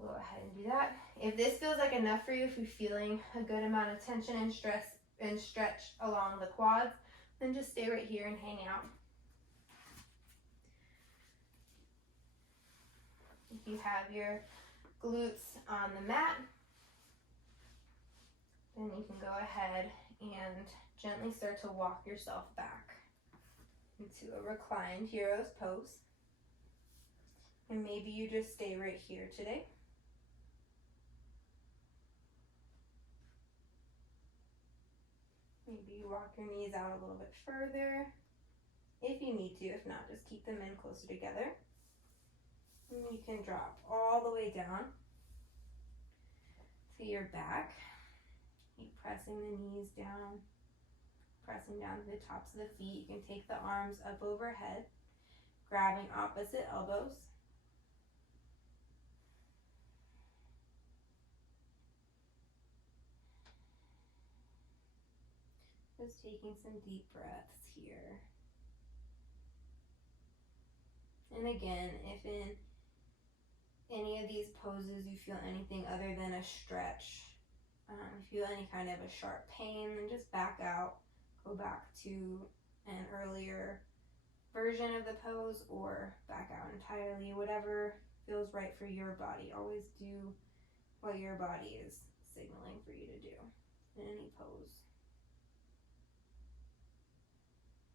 Go ahead and do that. If this feels like enough for you, if you're feeling a good amount of tension and stress and stretch along the quads, then just stay right here and hang out. If you have your glutes on the mat, then you can go ahead and gently start to walk yourself back into a reclined hero's pose. And maybe you just stay right here today. you walk your knees out a little bit further, if you need to. If not, just keep them in closer together. And you can drop all the way down to your back. Keep pressing the knees down, pressing down to the tops of the feet. You can take the arms up overhead, grabbing opposite elbows. Just taking some deep breaths here. And again, if in any of these poses you feel anything other than a stretch, feel any kind of a sharp pain, then just back out, go back to an earlier version of the pose or back out entirely, whatever feels right for your body. Always do what your body is signaling for you to do in any pose.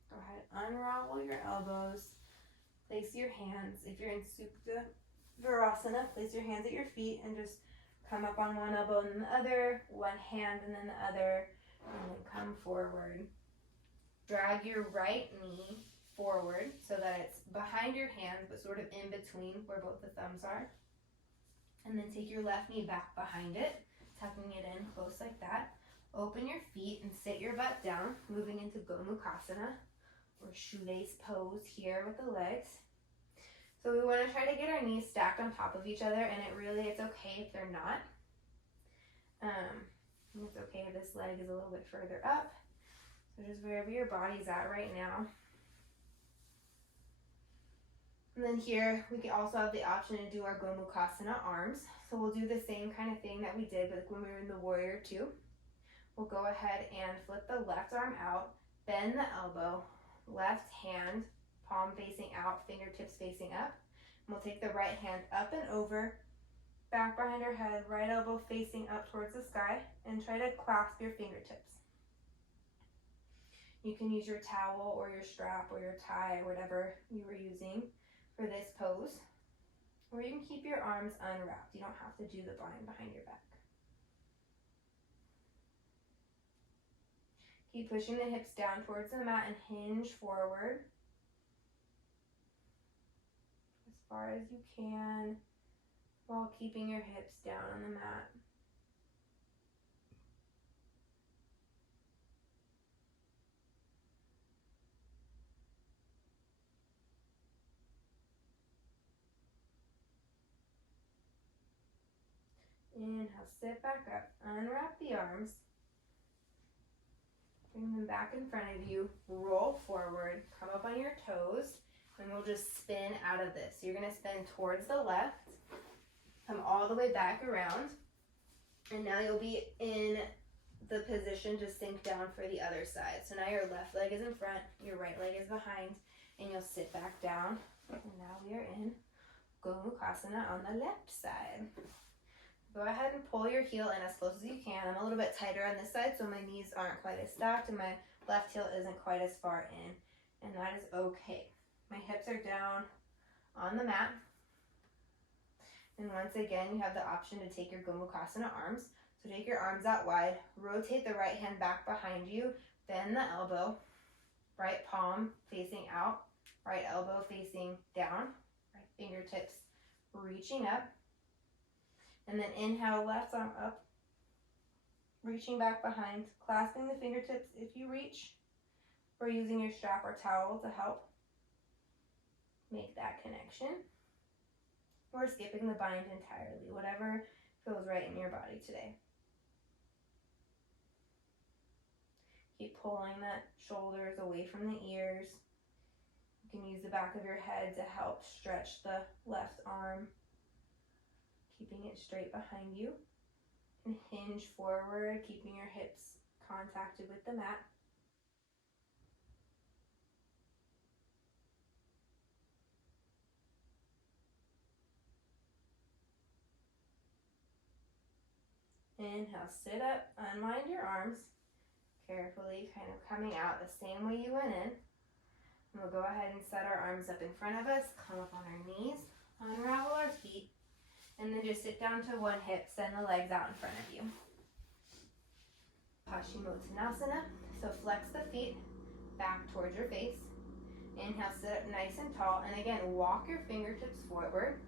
Go ahead, unravel your elbows, place your hands. If you're in Supta Virasana, place your hands at your feet and just come up on one elbow and then the other, one hand and then the other, and then come forward. Drag your right knee forward so that it's behind your hands but sort of in between where both the thumbs are. And then take your left knee back behind it, tucking it in close like that. Open your feet and sit your butt down, moving into Gomukhasana or Shoelace Pose here with the legs. So we want to try to get our knees stacked on top of each other, and it's okay if they're not. It's okay if this leg is a little bit further up. So just wherever your body's at right now. And then here, we can also have the option to do our Gomukhasana arms. So we'll do the same kind of thing that we did when we were in the Warrior Two. We'll go ahead and flip the left arm out, bend the elbow, left hand, palm facing out, fingertips facing up. And we'll take the right hand up and over, back behind our head, right elbow facing up towards the sky, and try to clasp your fingertips. You can use your towel or your strap or your tie, whatever you were using for this pose. Or you can keep your arms unwrapped. You don't have to do the bind behind your back. Keep pushing the hips down towards the mat and hinge forward as far as you can while keeping your hips down on the mat. Inhale, sit back up, unwrap the arms. Bring them back in front of you, roll forward, come up on your toes, and we'll just spin out of this. So you're going to spin towards the left, come all the way back around, and now you'll be in the position to sink down for the other side. So now your left leg is in front, your right leg is behind, and you'll sit back down. And now we are in Gomukhasana on the left side. Go ahead and pull your heel in as close as you can. I'm a little bit tighter on this side, so my knees aren't quite as stacked and my left heel isn't quite as far in, and that is okay. My hips are down on the mat. And once again, you have the option to take your Gomukhasana arms. So take your arms out wide, rotate the right hand back behind you, bend the elbow, right palm facing out, right elbow facing down, right fingertips reaching up. And then inhale, left arm up, reaching back behind, clasping the fingertips if you reach, or using your strap or towel to help make that connection, or skipping the bind entirely, whatever feels right in your body today. Keep pulling the shoulders away from the ears. You can use the back of your head to help stretch the left arm, keeping it straight behind you, and hinge forward, keeping your hips contacted with the mat. Inhale, sit up, unwind your arms, carefully kind of coming out the same way you went in. And we'll go ahead and set our arms up in front of us, come up on our knees, unravel our feet, and then just sit down to one hip, send the legs out in front of you. Paschimottanasana. So flex the feet back towards your face. Inhale, sit up nice and tall. And again, walk your fingertips forward.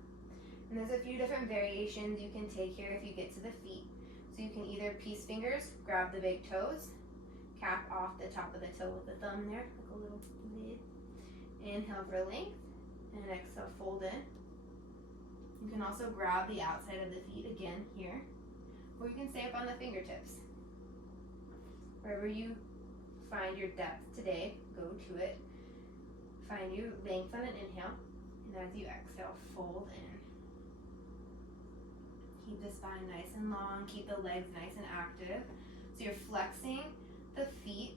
And there's a few different variations you can take here if you get to the feet. So you can either peace fingers, grab the big toes, cap off the top of the toe with the thumb there, like a little lid. Inhale for length, and exhale, fold in. You can also grab the outside of the feet again here, or you can stay up on the fingertips. Wherever you find your depth today, go to it. Find your length on an inhale, and as you exhale, fold in. Keep the spine nice and long, keep the legs nice and active. So you're flexing the feet,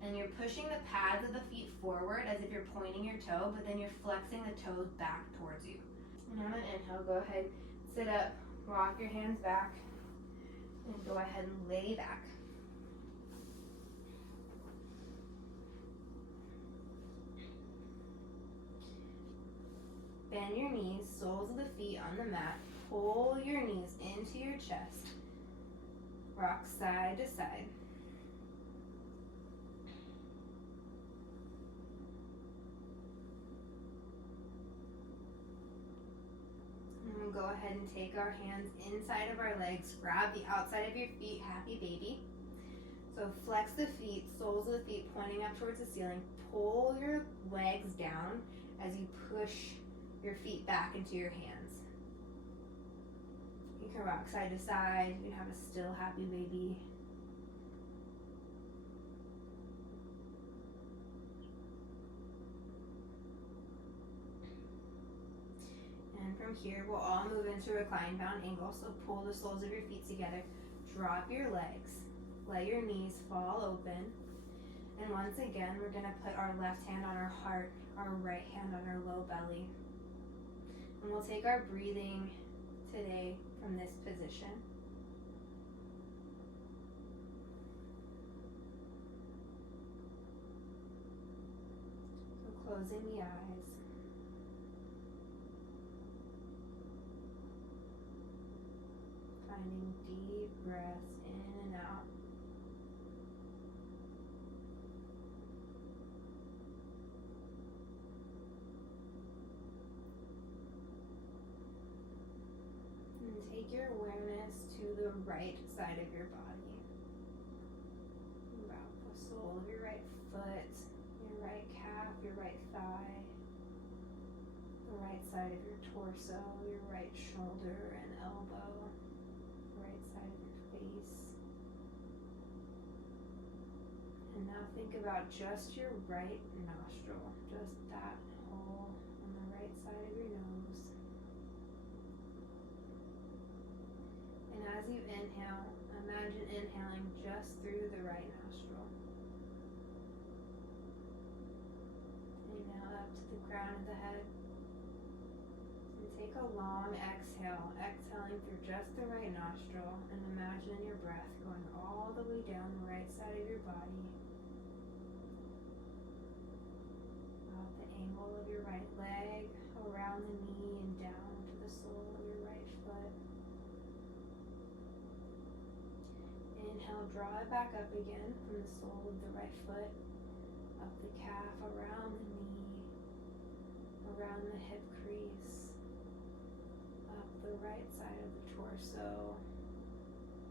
and you're pushing the pads of the feet forward as if you're pointing your toe, but then you're flexing the toes back towards you. And on an inhale, go ahead, sit up, rock your hands back, and go ahead and lay back. Bend your knees, soles of the feet on the mat. Pull your knees into your chest. Rock side to side. And we'll go ahead and take our hands inside of our legs. Grab the outside of your feet, happy baby. So flex the feet, soles of the feet pointing up towards the ceiling. Pull your legs down as you push your feet back into your hands. You can rock side to side. You can have a still happy baby. And from here, we'll all move into recline bound angle. So pull the soles of your feet together. Drop your legs. Let your knees fall open. And once again, we're going to put our left hand on our heart, our right hand on our low belly. And we'll take our breathing today from this position. So closing the eyes. Finding deep breaths in and out. Take your awareness to the right side of your body. Wrap the sole of your right foot, your right calf, your right thigh, the right side of your torso, your right shoulder and elbow, right side of your face. And now think about just your right nostril, just that hole on the right side of your nose. And as you inhale, imagine inhaling just through the right nostril. Inhale up to the crown of the head. And take a long exhale, exhaling through just the right nostril. And imagine your breath going all the way down the right side of your body. Out the angle of your right leg, around the knee, and down to the sole of your right foot. Inhale, draw it back up again from the sole of the right foot, up the calf, around the knee, around the hip crease, up the right side of the torso.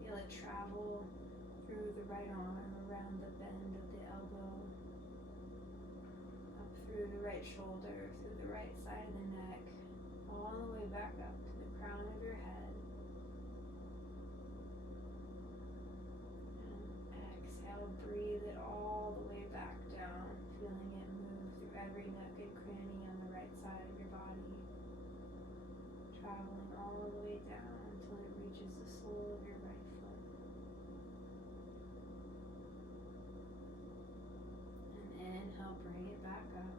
Feel it travel through the right arm, around the bend of the elbow, up through the right shoulder, through the right side of the neck, all the way back up to the crown of your head. Breathe it all the way back down, feeling it move through every nook and cranny on the right side of your body, traveling all the way down until it reaches the sole of your right foot. And inhale, bring it back up,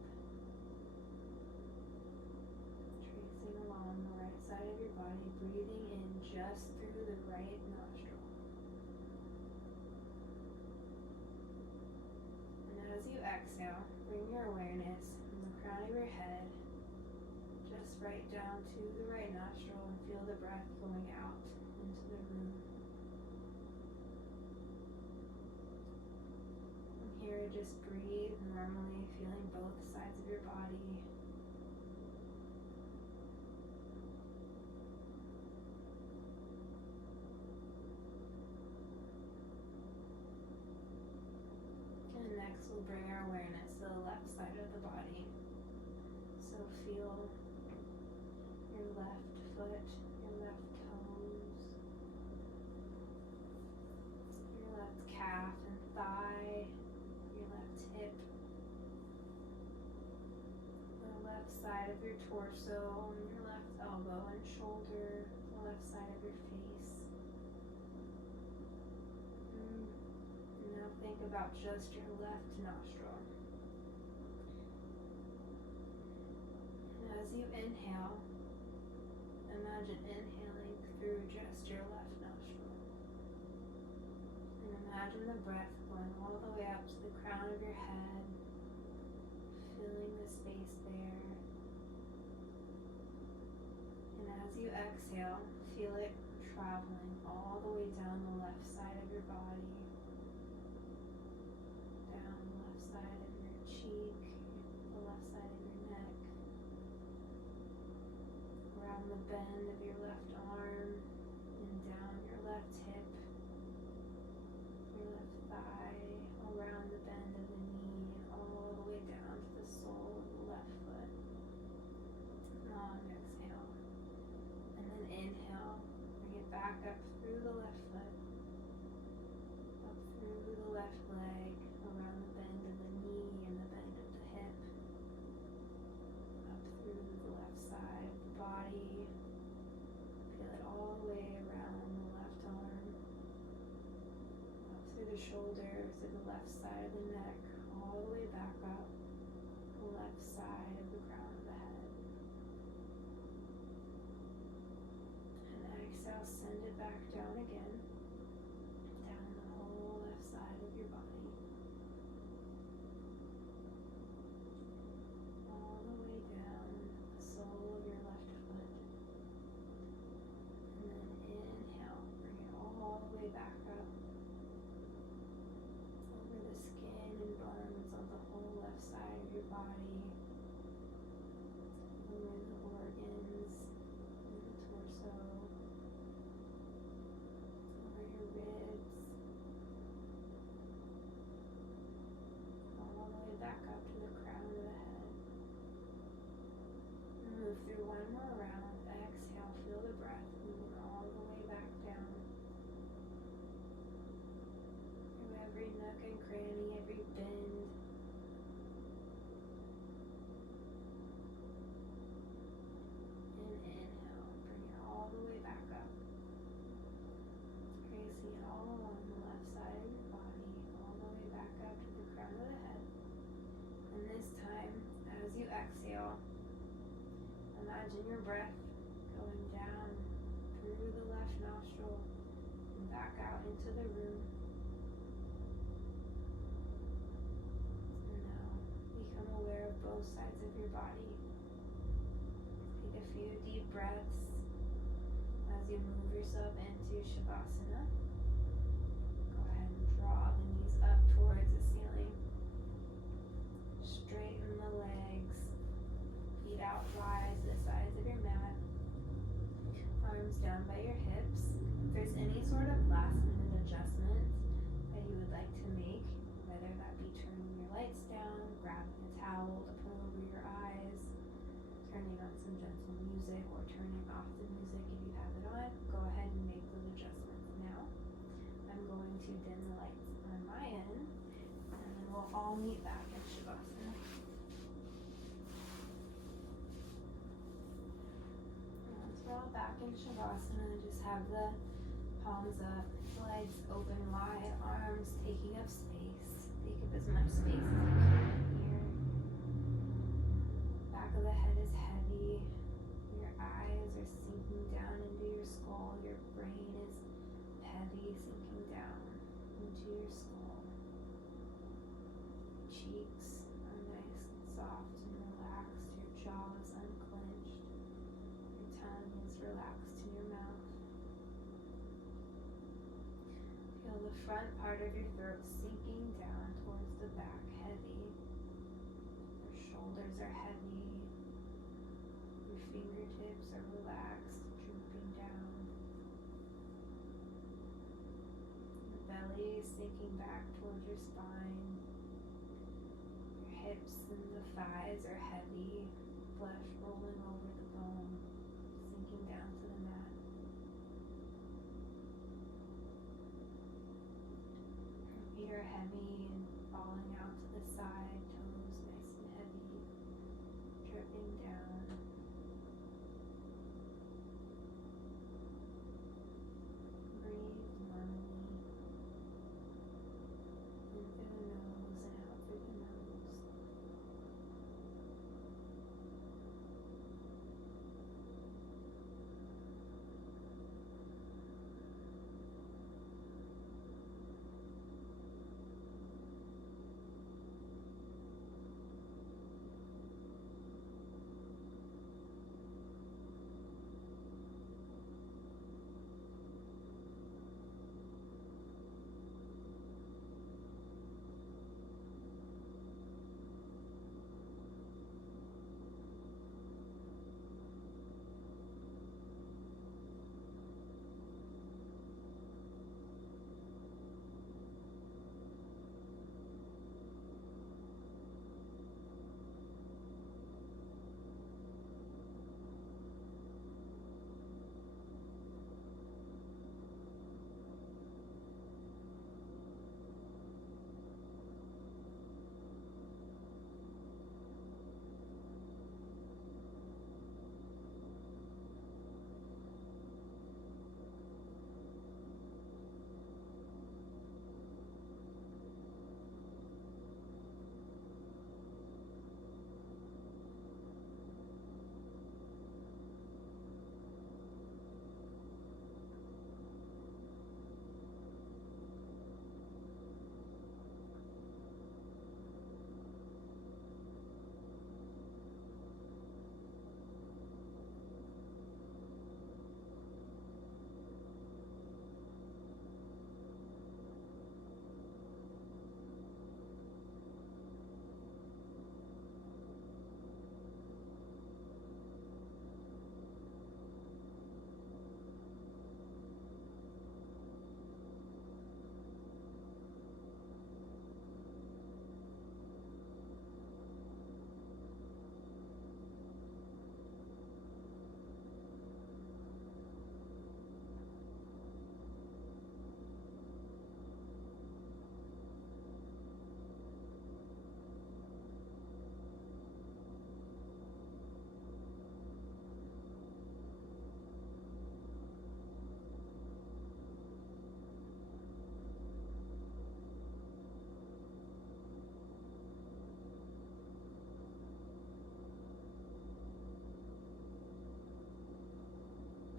tracing along the right side of your body, breathing in just through the right nostril. As you exhale, bring your awareness from the crown of your head just right down to the right nostril and feel the breath going out into the room. just breathe normally, feeling both sides of your body. And next we'll bring our awareness to the left side of the body. So feel your left foot, your left toes, your left calf and thigh, your left hip, the left side of your torso, your left elbow and shoulder, the left side of your face. And now think about just your left nostril. And as you inhale, imagine inhaling through just your left nostril. And imagine the breath going all the way up to the crown of your head, filling the space there. And as you exhale, feel it traveling all the way down the left side of your body, down the left side of your cheek, the left side of your neck, around the bend of your left arm, and down your left hip, your left thigh, around the bend of the knee, and all the way down to the sole of the left foot. Long exhale. And then inhale, bring it back up through the left foot, up through the left leg, around the bend of the knee and the bend of the hip, up through the left side of the body. Feel it all the way around the left arm, up through the shoulders to the left side of the neck, all the way back up the left side of the crown of the head. And exhale, send it back down again, down the whole left side of your body, all the way down the sole of your left foot. And then inhale, bring it all the way back up, over the skin and bones of the whole left side of your body, over the organs, and the torso, over your ribs, all the way back up to the crown of the head. And move through one more round. Exhale, feel the breath moving all the way back down, through every nook and cranny, every bend. And inhale, bring it all the way back up, tracing it all along the left side of your body, all the way back up to the crown of the head. And this time, as you exhale, imagine your breath going down through the left nostril and back out into the room. And now become aware of both sides of your body. Take a few deep breaths as you move yourself into Shavasana. Go ahead and draw the knees up towards the ceiling. Straighten the legs. Feet out wide to the sides of your mat. Arms down by your hips. If there's any sort of last minute adjustment that you would like to make, whether that be turning your lights down, grabbing a towel to pull over your eyes, turning on some gentle music, or turning off the music if you have it on, go ahead and make those adjustments now. I'm going to dim the lights on my end, and then we'll all meet back in Shavasana. Once we're all back in Shavasana, just have the palms up, legs open wide, arms taking up space. Take up as much space as you can here. Back of the head is heavy. Your eyes are sinking down into your skull. Your brain is heavy, sinking down into your skull. Cheeks are nice and soft and relaxed. Your jaw is unclenched. Your tongue is relaxed in your mouth. Feel Feel the front part of your throat sinking down towards the back, heavy. Your shoulders are heavy. Your fingertips are relaxed, drooping down. Your belly is sinking back towards your spine. Your hips and the thighs are heavy, flesh rolling over the bone, sinking down to the mat. Feet are heavy and falling out to the side, toes nice and heavy, dripping down. Breathe normally. In through the nose and out through the nose.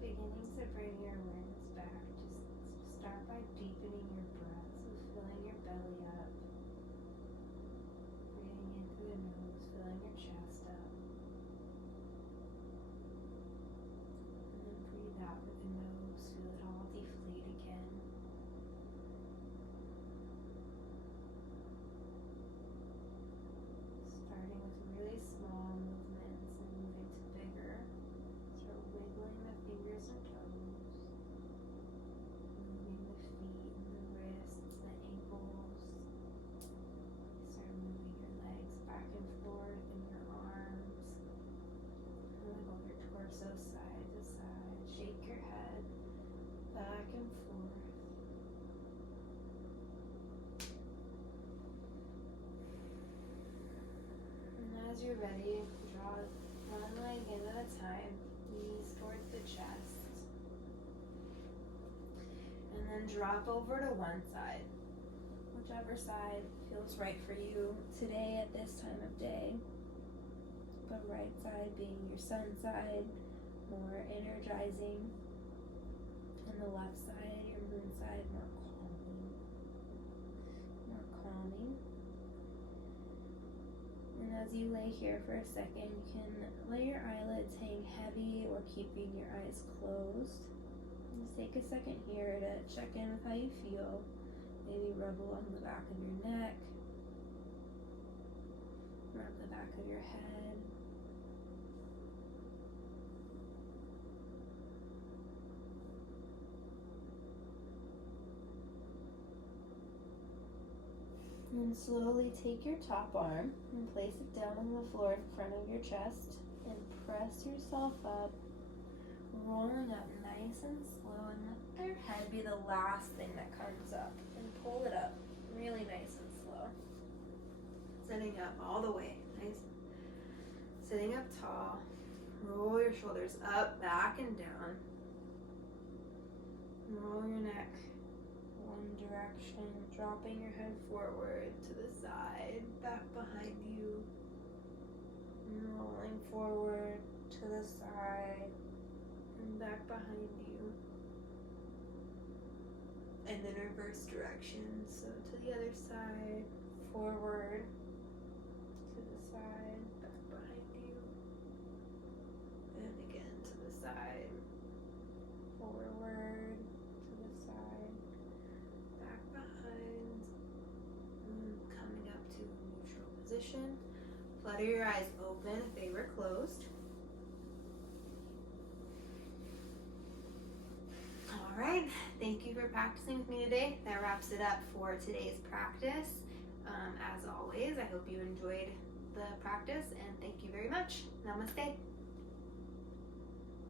Beginning to bring your awareness back, just start by deepening your breath, so filling your belly up, breathing in through the nose, filling your chest up, and then breathe out with the nose, feel it all deflate again. Starting with really small movements and moving to bigger. Start wiggling the fingers and toes, moving the feet and the wrists, the ankles. Start moving your legs back and forth and your arms. Wiggle your torso side to side. Shake your head back and forth. And as you're ready, draw one leg in at a time, knees towards the chest. And then drop over to one side, whichever side feels right for you today at this time of day. The right side being your sun side, more energizing, and the left side, your moon side, more calming. More calming. And as you lay here for a second, you can let your eyelids hang heavy or keeping your eyes closed. Just take a second here to check in with how you feel. Maybe rub along the back of your neck. Rub the back of your head. And slowly take your top arm and place it down on the floor in front of your chest and press yourself up, rolling up nice and slow, and let your head be the last thing that comes up, and pull it up really nice and slow. Sitting up all the way, nice. Sitting up tall, roll your shoulders up, back, and down. Roll your neck one direction, dropping your head forward to the side, back behind you, and rolling forward to the side and back behind you, and then reverse direction, so to the other side, forward to the side, back behind you, and again to the side, forward to the side, back behind, and coming up to neutral position. Flutter your eyes open if they were closed. All right, thank you for practicing with me today. That wraps it up for today's practice. As always, I hope you enjoyed the practice, and thank you very much. Namaste.